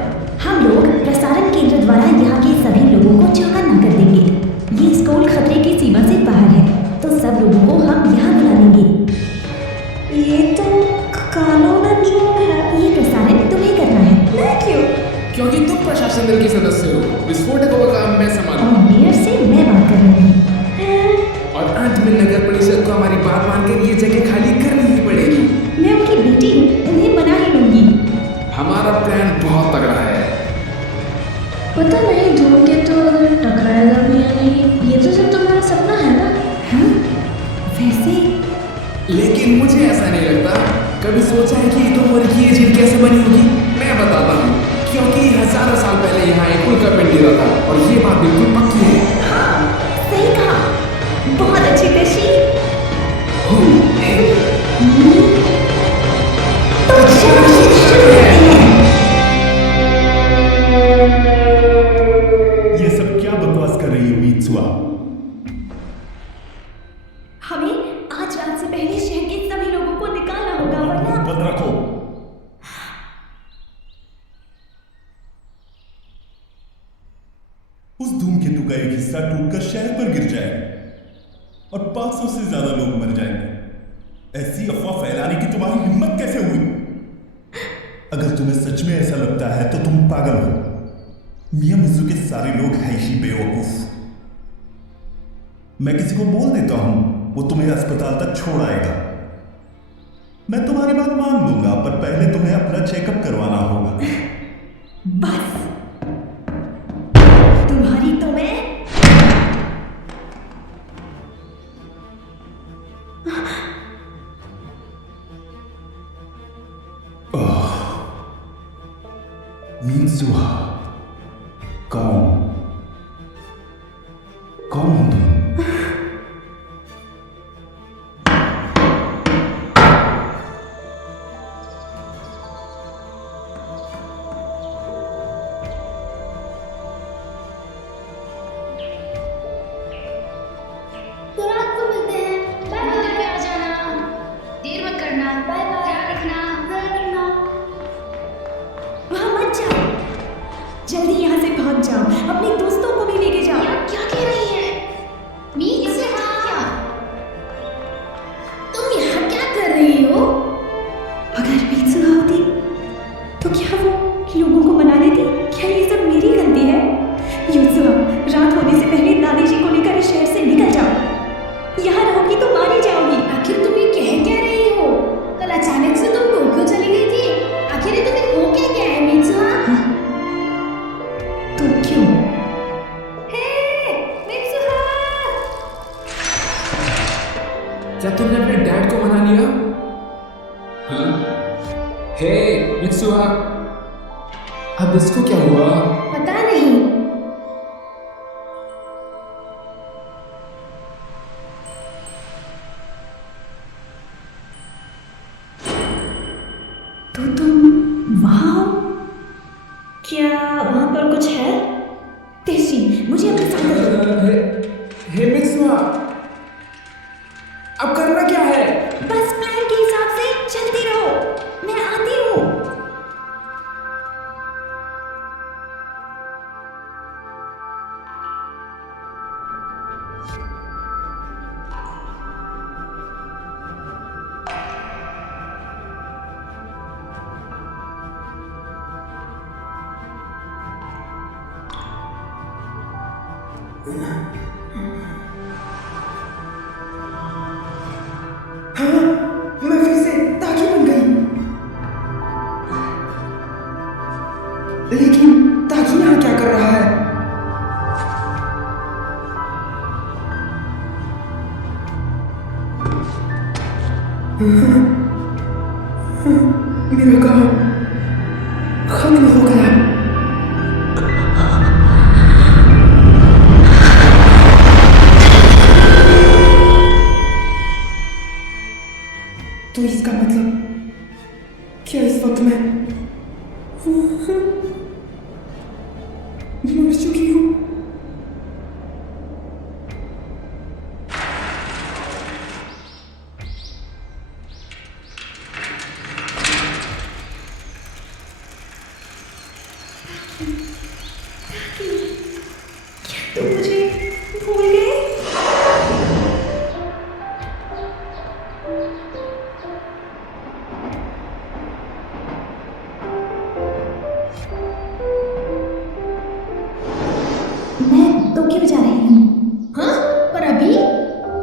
हम लोग प्रसारण केंद्र द्वारा यहाँ के सभी लोगों को चौकन्ना कर देंगे। ये स्कूल खतरे की सीमा से बाहर है, तो सब लोगों को हम यहाँ बुला लेंगे। ये तो कानूनन जुर्म है। ये प्रसारण तुम्हें करना है। मैं क्यों? क्योंकि तुम प्रशासन दल के सदस्य हो। विस्फोटकों का काम मैं संभालूं। और मेयर से मैं बात कर रही हूँ। और अंत में नगर परिषद को हमारी बात मानकर ये जगह खाली करनी ही पड़ेगी। मैं उनकी बेटी हूँ, उन्हें मना ही लूंगी। हमारा प्लान बहुत तगड़ा है। पता नहीं धूमकेतु अगर टकराएगा भी या नहीं। ये तो सिर्फ तुम्हारा सपना है ना? हाँ, वैसे लेकिन मुझे ऐसा नहीं लगता। कभी सोचा है कि इतोमोरी की ये झील कैसे बनी होगी? मैं बताता हूँ। क्योंकि हजारों साल पहले यहाँ एक उल्कापिंड गिरा था और ये बात बिल्कुल पक्की है। हाँ, सही कहा। बहुत अच्छी पेशी। तो चलो शुरू करते हैं। ये सब क्या बकवास कर रही हो मीतसुहा? हमें आज रात से पहले शहर के सभी लोगों को निकालना होगा, वरना बंद रखो। उस धूमकेतु का एक हिस्सा टूटकर शहर पर गिर जाएगा और 500 से ज्यादा लोग मर जाएंगे। ऐसी अफवाह फैलाने की तुम्हारी हिम्मत कैसे हुई? अगर तुम्हें सच में ऐसा लगता है तो तुम पागल हो। मियामिज़ू के सारे लोग हैं ही बेवकूफ। मैं किसी को बोल देता हूं, वो तुम्हें अस्पताल तक छोड़ आएगा। मैं तुम्हारी बात मान लूंगा, पर पहले तुम्हें अपना चेकअप करवाना होगा। बस तुम्हारी तो मैं मित्सुहा, कौन हो तुम? तो रात को मिलते हैं। Bye bye. मंदिर में आ जाना, देर मत करना। Bye bye. ध्यान रखना। ध्यान रखना। वहाँ मत जाओ, जल्दी यहाँ से भाग जाओ, अपने दोस्तों को भी लेके जाओ। यार क्या कह रही है? मीत से क्या? तुम यहाँ क्या कर रही हो? अगर मित्सु होती तो क्या वो लोगों को मना देती? क्या ये सब मेरी गलती है? युत्सुआ, रात होने से पहले दादी जी को लेकर इस शहर से निकल जाओ। यहाँ रहोगी तो मारी जाओगी। आखिर तुम ये कह क्या रही हो? कल अचानक से तुम टोक्यो चली गई थी, आखिर ये तुम्हें हो क्या गया है मित्सुहा? तो क्यों? मित्सुहा! क्या तुमने अपने डैड को मना लिया? हाँ? हे मित्सुहा, अब इसको क्या हुआ? पता नहीं। तो तुम वहाँ हो? क्या वहाँ पर कुछ है? तेजी, मुझे अपने साथ हे मित्सुहा, अब करना क्या है? बस प्लान के हिसाब से चलती रहो, मैं आती हूँ। मैं फिर से ताकि बन गई। लेकिन ताकि यहाँ क्या कर रहा है? मेरा काम खत्म हो गया। तो इसका मतलब क्या इस वक्त मैं मर चुकी हूँ? तुम मुझे भूल गए? मैं टोक्यो जा रही हूँ। हाँ? पर अभी?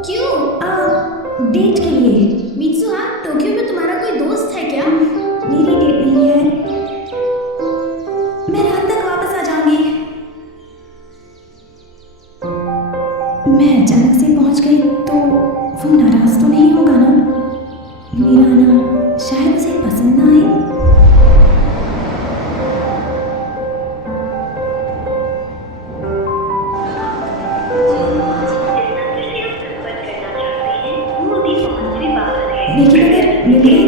क्यों? डेट के लिए। मित्सुहा, टोक्यो में तुम्हारा कोई दोस्त है क्या? मेरी डेट नहीं है, मैं रात तक वापस आ जाऊंगी। मैं अचानक से पहुंच गई तो वो नाराज तो नहीं होगा ना? मेरा आना शायद उसे पसंद ना आए। लेकिन अगर मिल गई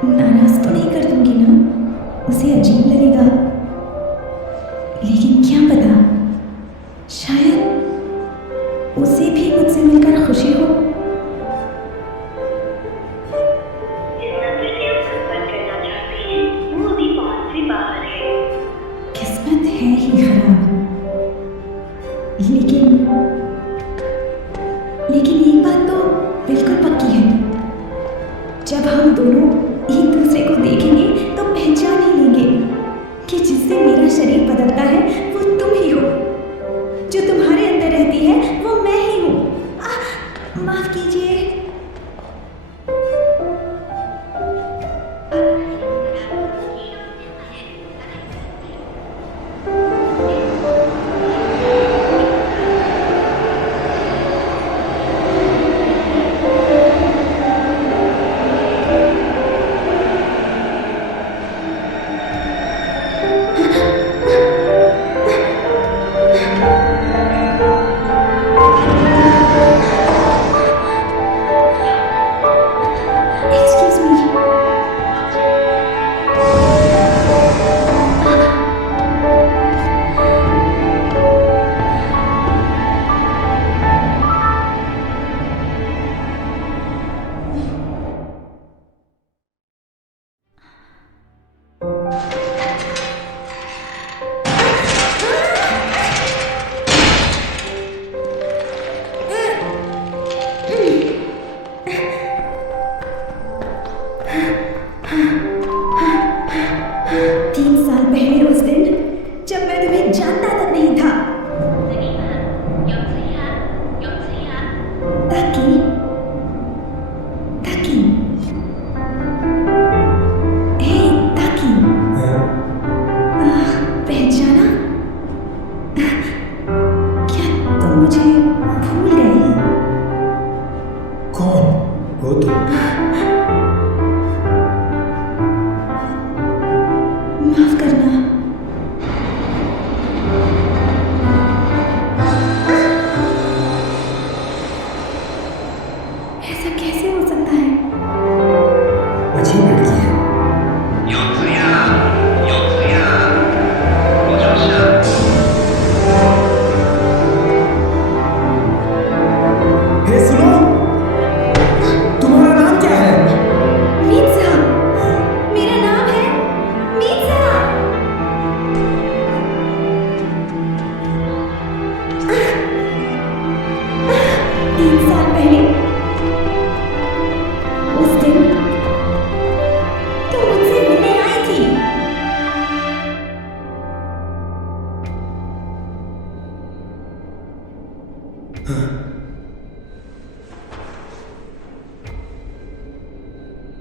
तो नाराज तो नहीं कर दूंगी ना? उसे अजीब लगेगा। लेकिन क्या पता, शायद उसे भी मुझसे मिलकर खुशी हो। किस्मत है ही खराब। लेकिन एक बात तो बिल्कुल पक्की है, जब हम दोनों एक दूसरे को देखेंगे तो पहचान ही लेंगे कि जिससे मेरा शरीर बदलता है वो तुम ही हो, जो तुम्हारे अंदर रहती है वो मैं ही हूँ। माफ कीजिए।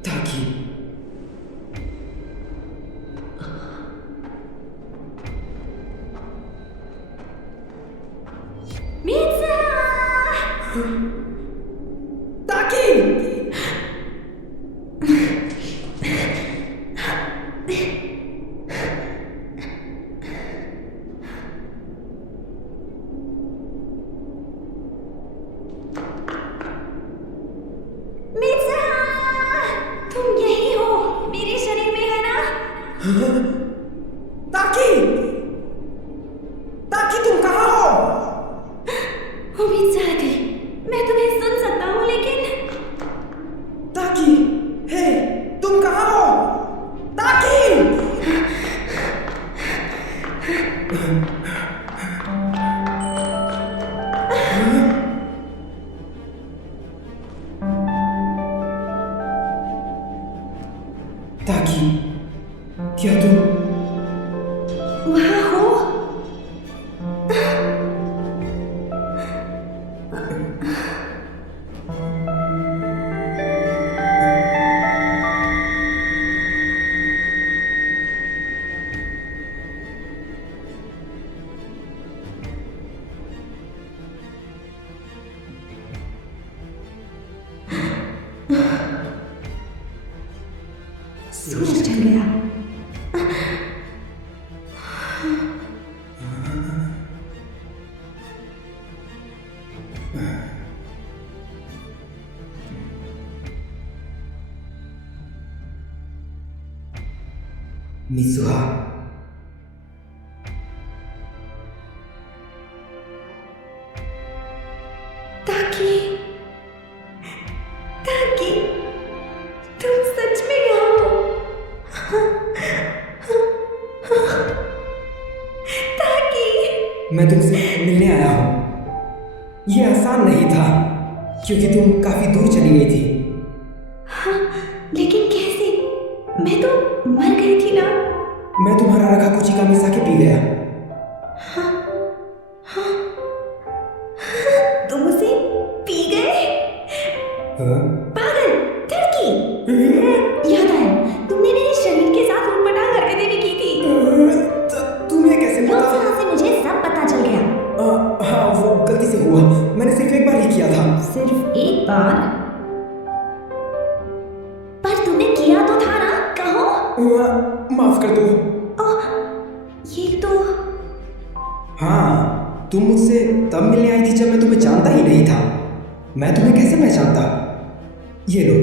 ताकि तुम यही हो, मेरे शरीर में है ना? ताकि तुम कहाँ हो? उम्मीद से थी, मैं तुम्हें सुन सकता हूँ लेकिन ताकि, हे, तुम कहाँ हो? ताकि! ताकि, क्या तुम वहाँ हो? सूरज ढल गया। मिजुहा, ताकि तुम सच में यहाँ हो? ताकि मैं तुमसे मिलने आया हूँ। ये आसान नहीं था क्योंकि तुम काफी दूर चली गई थी। हाँ, लेकिन कैसे? मैं तो मर गई थी ना। मैं तुम्हारा रखा कुची का मिसा के पी गया। तुम उसे पी गए? पागल, लड़की! याद आया, तुमने मेरे शरीर के साथ उटपटांग हरकतें भी की थी। तुम्हें कैसे पता? वहाँ से मुझे सब पता चल गया। हाँ, वो गलती से हुआ। मैंने सिर्फ एक बार ही किया था। सिर्फ एक बार? पर तुमने किया तो था ना, कहो? माफ कर दो। ये तो हाँ, तुम मुझसे तब मिलने आई थी जब मैं तुम्हें जानता ही नहीं था। मैं तुम्हें कैसे पहचानता? ये लो,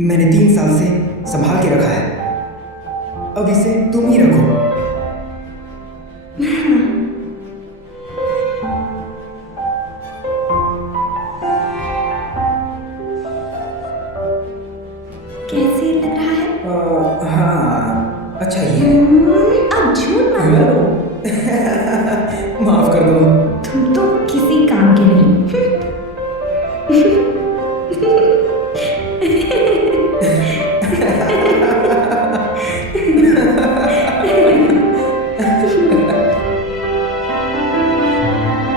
मैंने 3 साल से संभाल के रखा है। अब इसे तुम ही रखो। कैसे लग रहा है? हाँ, अच्छा ये। अब झूठ मत बोलो। माफ कर दो। तुम तो किसी काम के नहीं।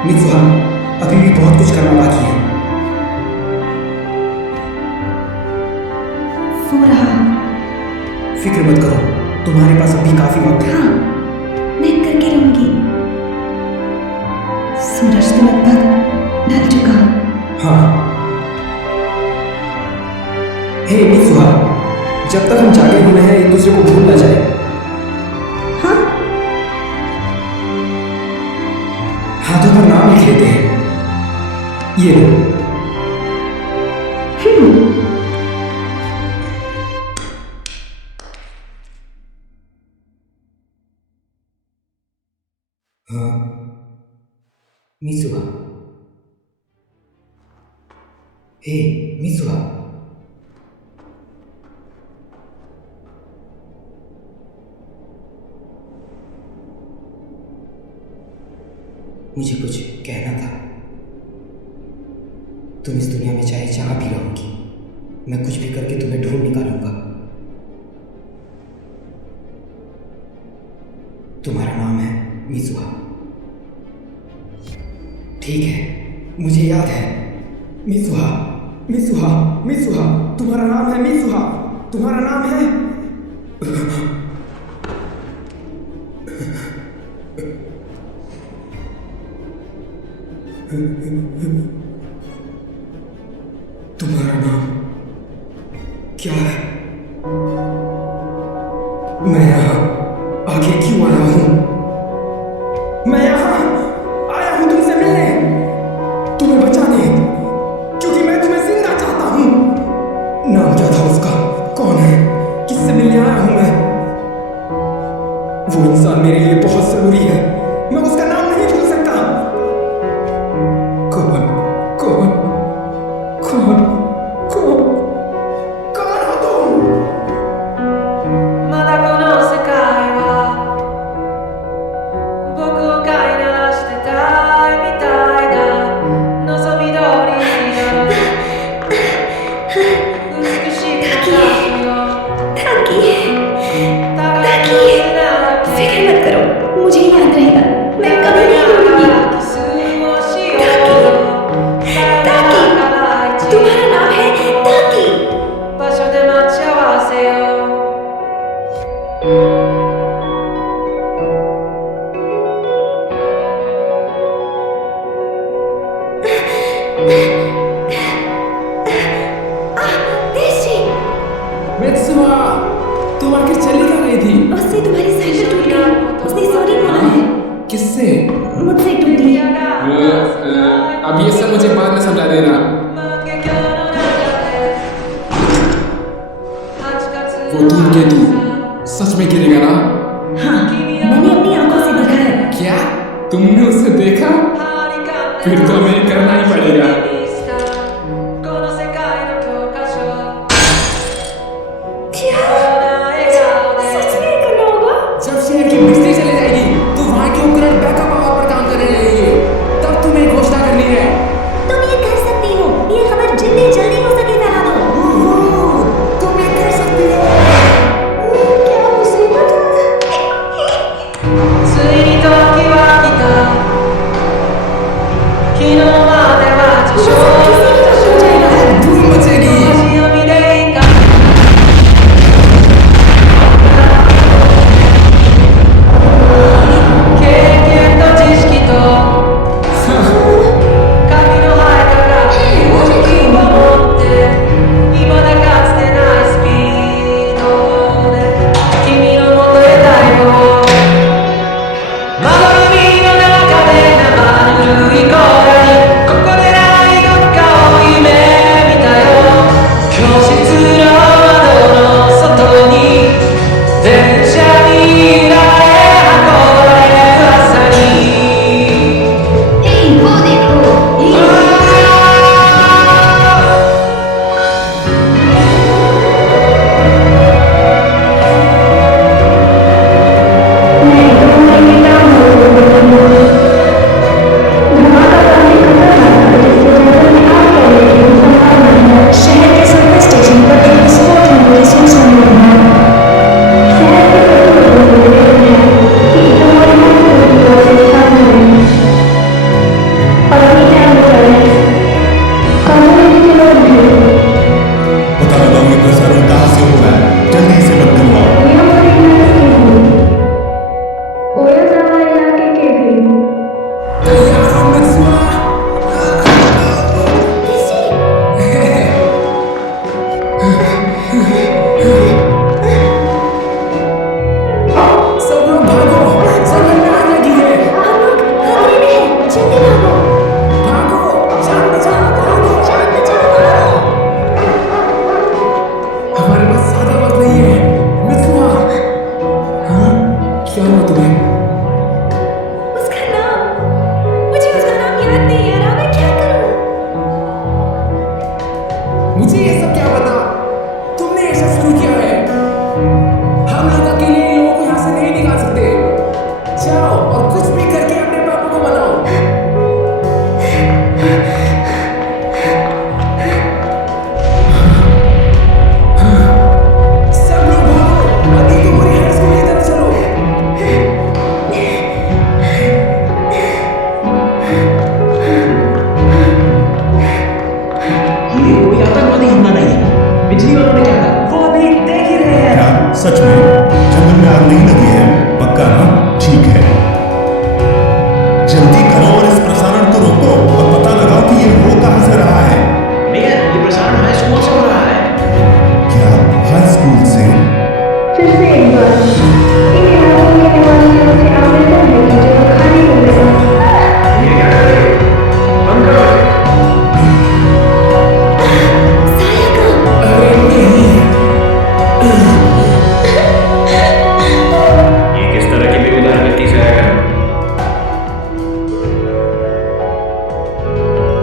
मिजुहा, अभी भी बहुत कुछ करना बाकी है। सो रहा। फिक्र मत करो, तुम्हारे पास अभी काफी वक्त है। हाँ, मैं करके रहूंगी। सूरज तो लगभग ढल चुका। हाँ। हे मिजुहा, जब तक हम जागे हुए हैं एक दूसरे को भूल ना जाए। हाँ? हाथों पर नाम लिख लेते हैं। ये लो। हाँ, मिजुहा। हे मिजुहा। मुझे कुछ कहना था। तुम इस दुनिया में चाहे जहां भी रहोगी, मैं कुछ भी करके तुम्हें ढूंढ निकालूंगा। तुम्हारा नाम है मिजुहा, ठीक है? मुझे याद है। मिसुहा, मिसुहा, मिसुहा, तुम्हारा नाम है मिसुहा, तुम्हारा नाम है। तुम्हारा नाम क्या है? मैं यहाँ आगे क्यों आया हूँ? मैं यहाँ आया हूँ तुमसे मिलने, तुम्हें बचाने, क्योंकि मैं तुम्हें जिंदा चाहता हूँ। नाम क्या था उसका? कौन है? किससे मिलने आया हूँ मैं? वो इंसान मेरे लिए बहुत जरूरी है, मैं उसका नाम नहीं भूल सकता। कौन कौन कौन कौन कौन हो तुम? まだこの世界は僕を飼いならしてたいみたいだ。望み通りの美しくなるよ。फिक्र मत करो, मुझे याद रहेगा, मैं कभी नहीं भूलूंगी। ताकि तुम्हारा नाम है ताकि। 場所で待ち合わせよう。 मित्सुहा, तुम आखिर चली कहाँ गई थी? उससे तुम्हारी साइकिल टूट गई, उसने सॉरी बोला है। किससे? मुझसे टूटी। अब ये सब मुझे बाद में समझा देना। वो धूमकेतु सच में गिरेगा ना? हाँ, मैंने अपनी आंखों से देखा है। क्या? तुमने उसे देखा? फिर तो हमें करना ही पड़ेगा। जब शहर की बिजली चले जाएगी तो वहां के उपकरण बैकअप पावर पर काम करने लगेंगे, तब तुम्हें घोषणा करनी है। तुम ये कर सकती हो, ये खबर जितनी जल्दी हो सके फैला दो। तुम ये कर सकती हो। क्या मुसीबत है। ついに時は来た。昨日までは受賞 धूम मचेगी। 星読みでいいか。 経験と知識と髪の生えたが常識を持って未だかつてないスピードで君の元へ太陽窓海の中で生ぬるい声にここでないどっかを夢見たよ。教室の窓の外に電車に揺られ運ばれる朝に हे वो देखो ये शहर के सबवे स्टेशन पर एक विस्फोट होने की सूचना मिली है। शहर के सभी लोगों को देखते हैं कि तुम्हारी पूरी स्थान में और अपनी जान बचाने कम्युनिटी के लोग भी पता लगाओ ये प्रसारण कहाँ से हो रहा है, जल्दी से मत करवाओ। ओयाजावा इलाके के भी तैयार हो मित्सुहा? सब लोग भागो, जंगल में आग लगी है। हम लोग खतरे में हैं, जल्दी भागो। भागो, जान बचाओ, भागो। जान बचाओ, भागो। हमारे पास ज्यादा वक्त नहीं है। मित्सुहा, हाँ? क्या हुआ तुम्हें? उसका नाम, मुझे उसका नाम याद नहीं आ रहा, मैं क्या करूं? मुझे ये सब क्या पता? तुमने ये सब शुरू किया है। हम लोग अकेले इन लोगों को यहाँ से नहीं निकाल सकते। जाओ और कुछ भी करके अपने पापा को मनाओ। सब लोग भागो, अभी तो पूरी हाई स्कूल की तरफ चलो।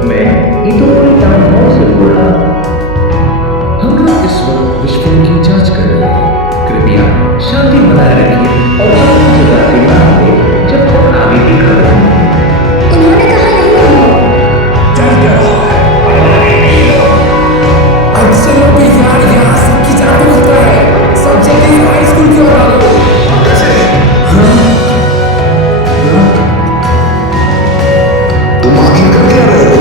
मैं इतोमोरी टाउन हॉल से बोल रहा हूँ। हम लोग इस वक्त विस्फोट की जांच कर रहे हैं। कृपया शांति बनाए रखिए और अपनी जगह से ना हटें जब तक आगे की खबर नहीं। उन्होंने कहा नहीं होगी। डर क्या रहा है? अब चलो भी यार, यहाँ सबकी जादू होता है। सब जल्दी हाई स्कूल की ओर आ लो। तुम आखिर कर क्या रहे हो?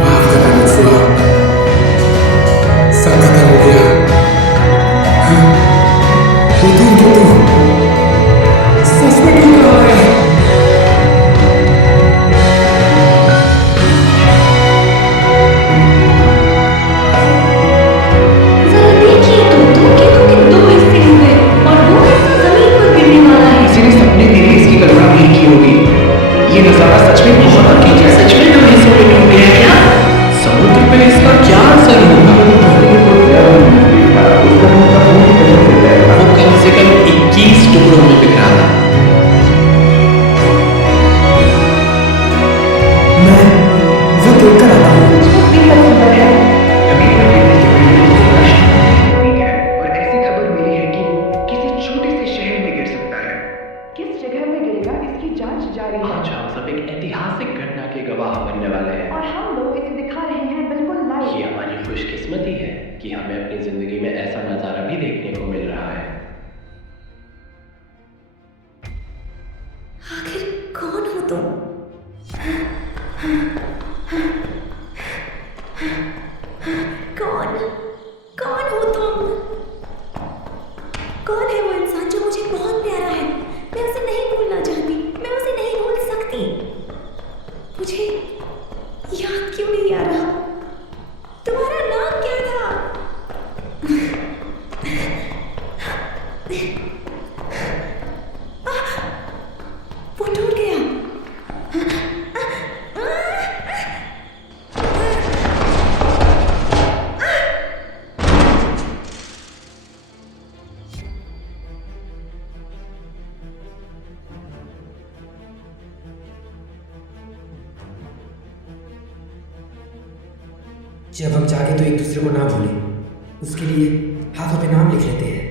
माफ करना मुझसे, सब खत्म हो गया। लेकिन तू सच में क्यों रहा है? जरा देखिए तो, धोखे के दो हिस्से हुए और वो हिस्सा जमीन पर गिरने वाला है। किसी ने सपने में भी इसकी कल्पना नहीं की होगी। ये नजारा सच में बहुत अजीब है। सच में दो हिस्सों में टूट गया क्या? समुद्र पे इसका क्या असर होगा? वो कम से कम 21 टुकड़ों में बिखरा था। मैं वो देखकर आता हूँ। और ऐसी खबर मिली है कि वो किसी छोटे से शहर में गिर सकता है। किस जगह में गिरेगा इसकी जांच जारी है। आज हम सब एक ऐतिहासिक घटना के गवाह बनने वाले हैं और हम लोग इसे दिखा रहे हैं बिल्कुल लाइव। ये हमारी खुशकिस्मती है कि हमें अपनी जिंदगी में ऐसा नजारा भी देखने को मिल रहा है। आखिर कौन हो तुम? कौन कौन हो तुम? कौन है वो इंसान जो मुझे बहुत प्यारा है? मैं उसे नहीं भूलना चाहती, मैं उसे नहीं भूल सकती। मुझे याद क्यों नहीं आ रहा? तुम्हारा नाम क्या था? वो टूट गया। जब हम जागे तो एक दूसरे को ना भूलें, उसके लिए हाथों पे नाम लिख लेते हैं।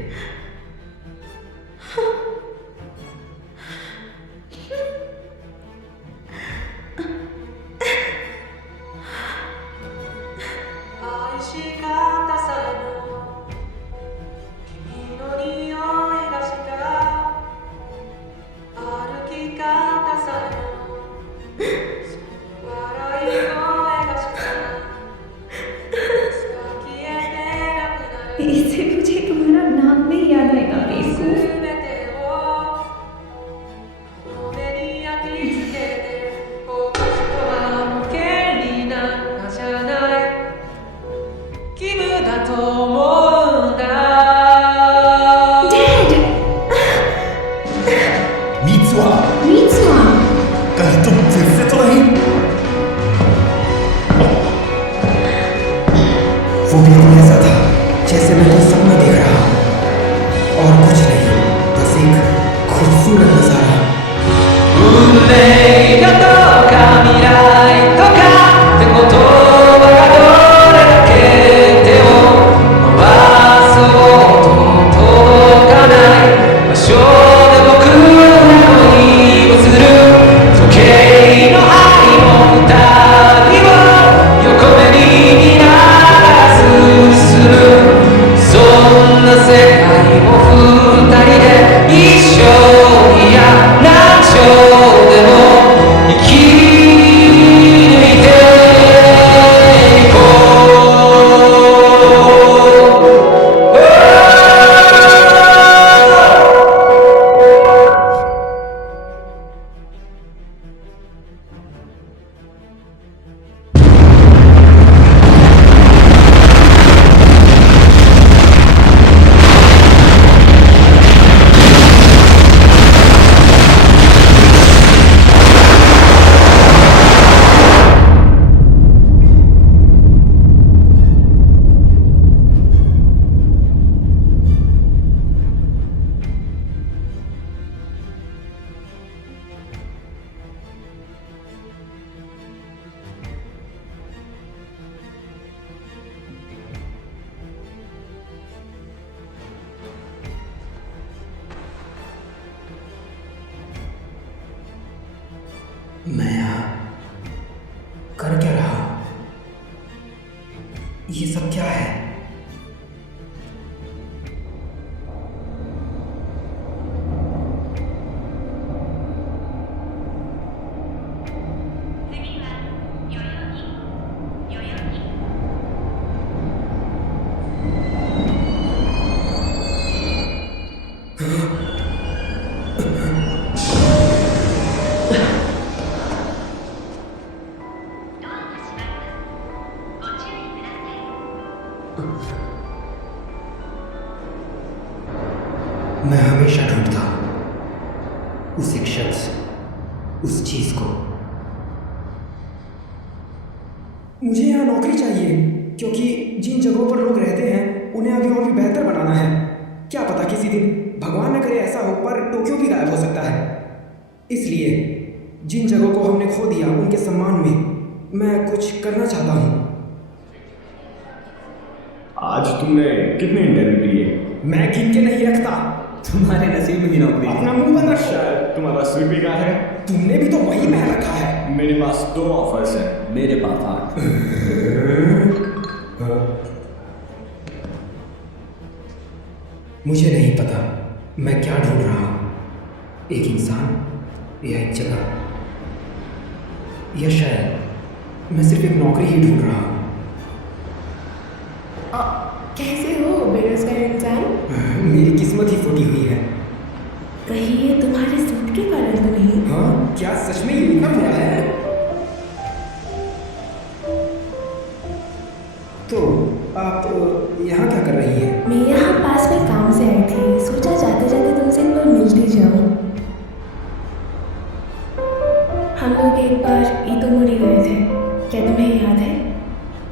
इससे मुझे तुम्हारा नाम नहीं याद आएगा बेवकूफ। मीत्सुआ, कहीं तुम फिर से तो नहीं? वो बिल्कुल ऐसा था जैसे मैं तो सपना देख रहा हूँ, और कुछ नहीं, बस एक खूबसूरत नजारा। 運命がどうか未来とかって言葉がどれだけ手を伸ばそうと届かない場所で僕ら恋をする時計の針も二人を横目に見ながら進むそんな世界を二人で一生いや何生でも मैं यहाँ कर क्या रहा हूँ? ये सब क्या है? मैं हमेशा ढूंढता हूं उस एक शख्स, उस चीज को। मुझे यहाँ नौकरी चाहिए, क्योंकि जिन जगहों पर लोग रहते हैं उन्हें अभी और भी बेहतर बनाना है। क्या पता किसी दिन, भगवान न करे ऐसा हो, पर टोक्यो भी गायब हो सकता है। इसलिए जिन जगहों को हमने खो दिया उनके सम्मान में मैं कुछ करना चाहता हूँ। आज तुमने कितने इंटरव्यू दिए? मैं गिन के नहीं रखता। तुम्हारे नसीब में ही नौकरी। अपना मुंह बंद रखो। शायद तुम्हारा स्वीपिका है। तुमने भी तो वही पहन रखा है। मेरे पास 2 ऑफर्स हैं। मेरे पास 8। मुझे नहीं पता मैं क्या ढूंढ रहा हूँ, एक इंसान या एक जगह, या शायद मैं सिर्फ एक नौकरी ही ढूंढ रहा हूँ। कैसे हो बेरोजगार इंसान? मेरी किस्मत ही फूटी हुई है। कहीं ये तुम्हारे सूट के कारण तो नहीं? हाँ, क्या सच में यूनिफॉर्म हुआ है? तो आप यहाँ क्या कर रही हैं? मैं यहाँ पास में काम से आई थी, सोचा जाते जाते तुमसे एक बार मिलती जाऊँ। हम लोग एक बार इतोमोरी गए थे, क्या तुम्हें याद है?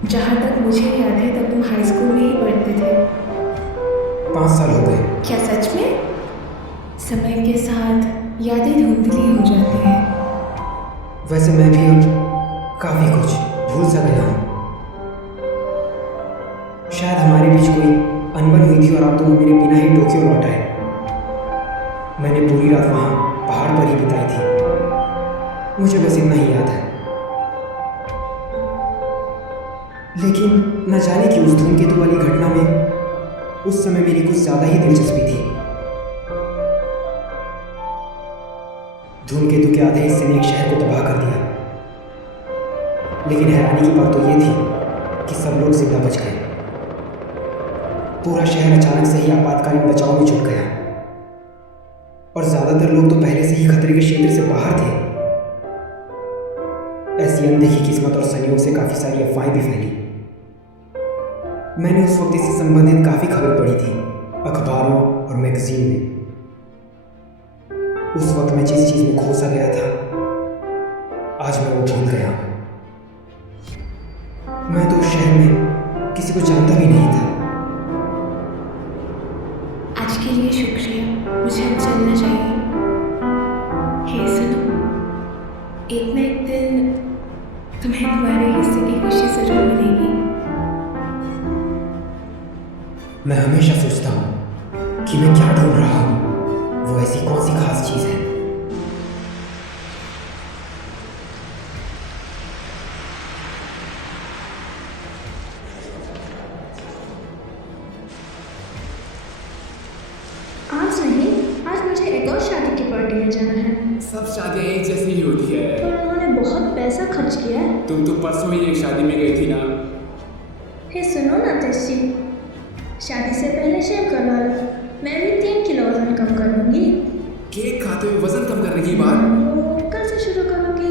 जहाँ तक मुझे याद है तब तुम हाई स्कूल में ही पढ़ते थे। 5 साल हो गए। क्या सच में? समय के साथ यादें धुंधली हो जाती हैं। वैसे मैं भी अब काफ़ी कुछ भूल सा गया हूँ। शायद हमारे बीच कोई अनबन हुई थी और आप दोनों मेरे बिना ही टोक्यो लौट आए। मैंने पूरी रात वहाँ पहाड़ पर ही बिताई थी। मुझे बस इतना ही याद है। लेकिन न जाने कि उस धूमकेतु वाली घटना में उस समय मेरी कुछ ज़्यादा ही दिलचस्पी थी। धूमकेतु के आधे हिस्से ने एक शहर को तबाह कर दिया, लेकिन हैरानी की बात तो ये थी कि सब लोग जिंदा बच गए। पूरा शहर अचानक से ही आपातकालीन बचाव में जुट गया और ज़्यादातर लोग तो पहले से ही खतरे के क्षेत्र से बाहर थे। ऐसी अनदेखी किस्मत और संयोग से काफ़ी सारी अफवाहें भी फैली। मैंने उस वक्त इससे संबंधित काफ़ी खबर पढ़ी थी अखबारों और मैगजीन में। उस वक्त मैं जिस चीज़ में खोसा गया था, आज मैं वो भूल गया। मैं तो उस शहर में किसी को जानता भी नहीं था। आज के लिए शुक्रिया, मुझे अब चलना चाहिए। हे सुनो, एक न एक दिन तुम्हें तुम्हारे हिस्से की खुशी जरूर मिलेगी। मैं हमेशा सोचता हूँ कि मैं क्या ढूंढ रहा हूँ, वो ऐसी कौन सी खास चीज़ है। आज नहीं, आज मुझे एक और शादी की पार्टी में जाना है। सब शादियाँ एक जैसी ही होती है। पर उन्होंने बहुत पैसा खर्च किया है। तुम तो परसों ही एक शादी में गई थी ना। हे सुनो ना तेजी, शादी से पहले शेव करवा लो। मैं भी 3 किलो वजन कम कर लूँगी। केक खाते हुए वजन कम करने की बात? कल से शुरू करूँगी।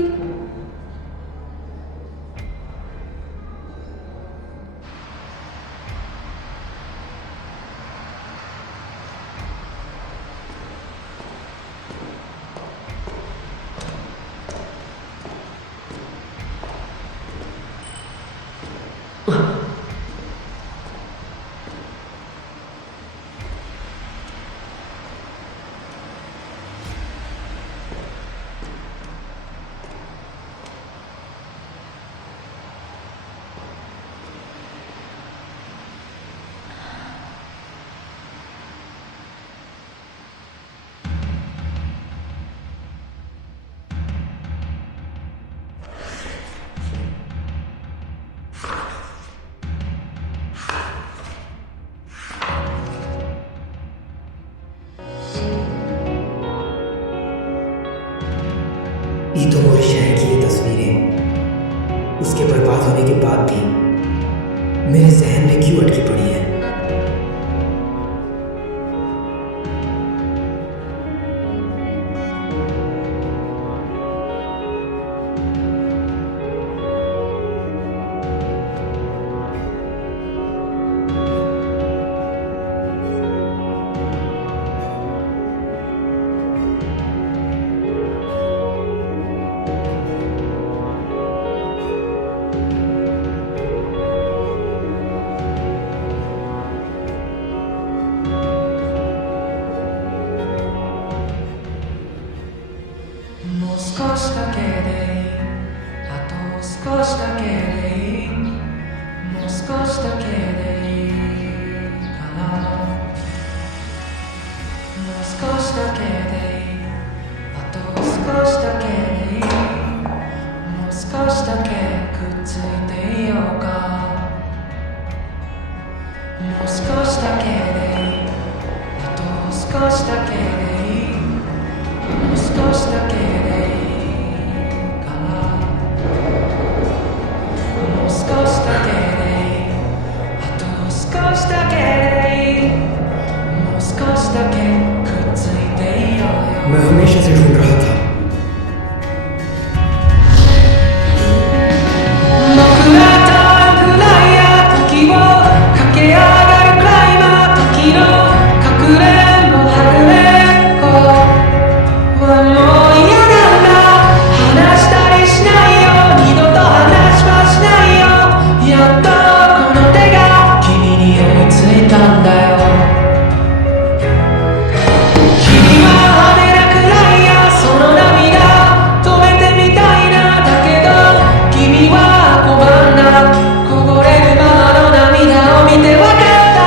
ईतोमोरी शहर की ये तस्वीरें उसके बर्बाद होने के बाद भी मेरे जहन में क्यों अटकी पड़ी है?もう少しだけでいい、あと少しだけでいい、もう少しだけでいいからもう少しだけでいい、あと少しだけでいい、もう少しだけくっついていようか、もう少しだけでいい、あと少しだけでいい、もう少しだけでいいからもう少しだけでいい、あと少しだけでいい、もう少しだけくっついていようよ。 मैं हमेशा से ढूंढ रहा था। 僕らと暗い時を駆け上がるクライマー時のかくれんぼはぐれんぼはもう嫌なんだ、話したりしないよ、二度と話はしないよ、やっとこの手が君に追いついたんだよ。君は跳ねなくらいやその涙止めてみたいな、だけど君は拒んだ、こぼれるままの涙を見てわかった、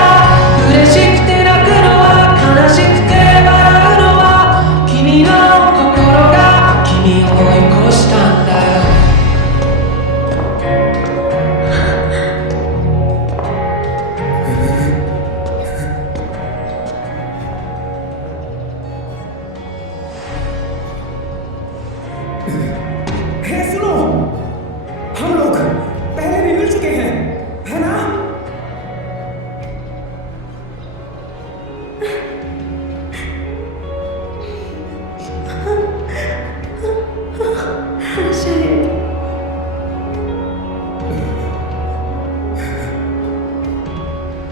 嬉しくて泣くのは悲しくて笑うのは君の心が君を追い越したんだよ。हे सुनो, हम लोग पहले भी मिल चुके हैं, है ना? शायद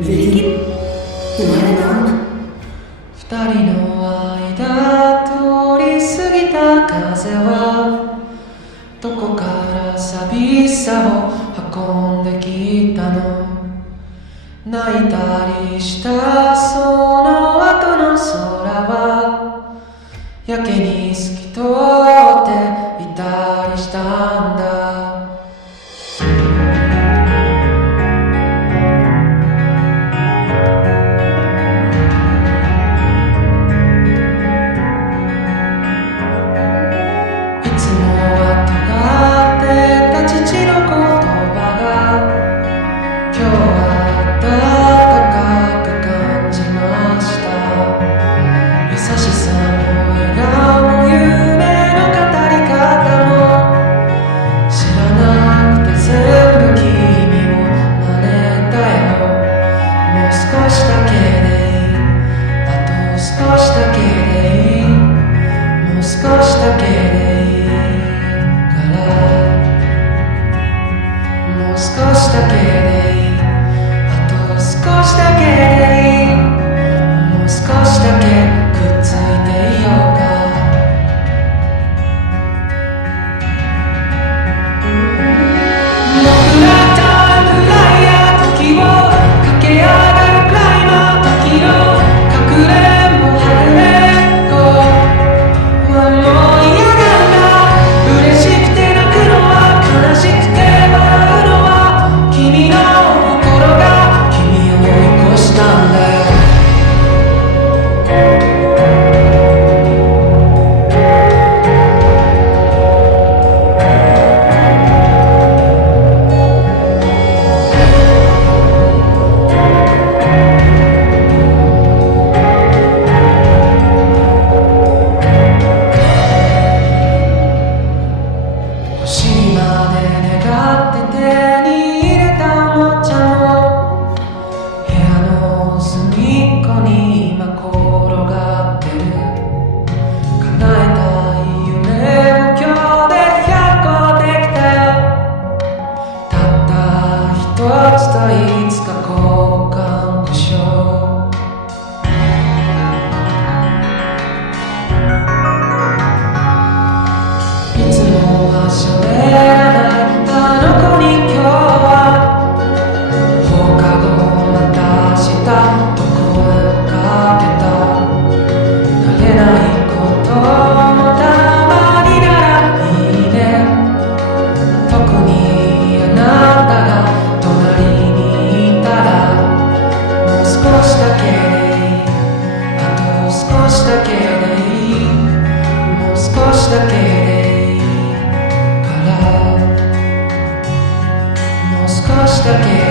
लेकिन तुम्हारा नाम? 二人の間通り過ぎた風はどこから寂しさを運んできたの、泣いたりしたその後の空はやけに透き通っていたりしたんだ。いつもは尖ってた父の言葉が今日は温かく感じました。優しさも笑顔も夢の語り方も知らなくて全部君を真似たよ。もう少しだけでいい、あと少しだけでいい、もう少しだけでいいからもう少しだけでいい、あと少しだけでいい、もう少しだけくっついていようか。僕らと暗い時を駆け上がるクライマー時のかくれんぼはぐれんぼはもう嫌だ所であなたの子に今日は放課後また明日と声をかけた慣れないこともたまにならいいね特にあなたが隣にいたらもう少しだけでいいあと少しだけでいいもう少しだけでいいからもう少しだけ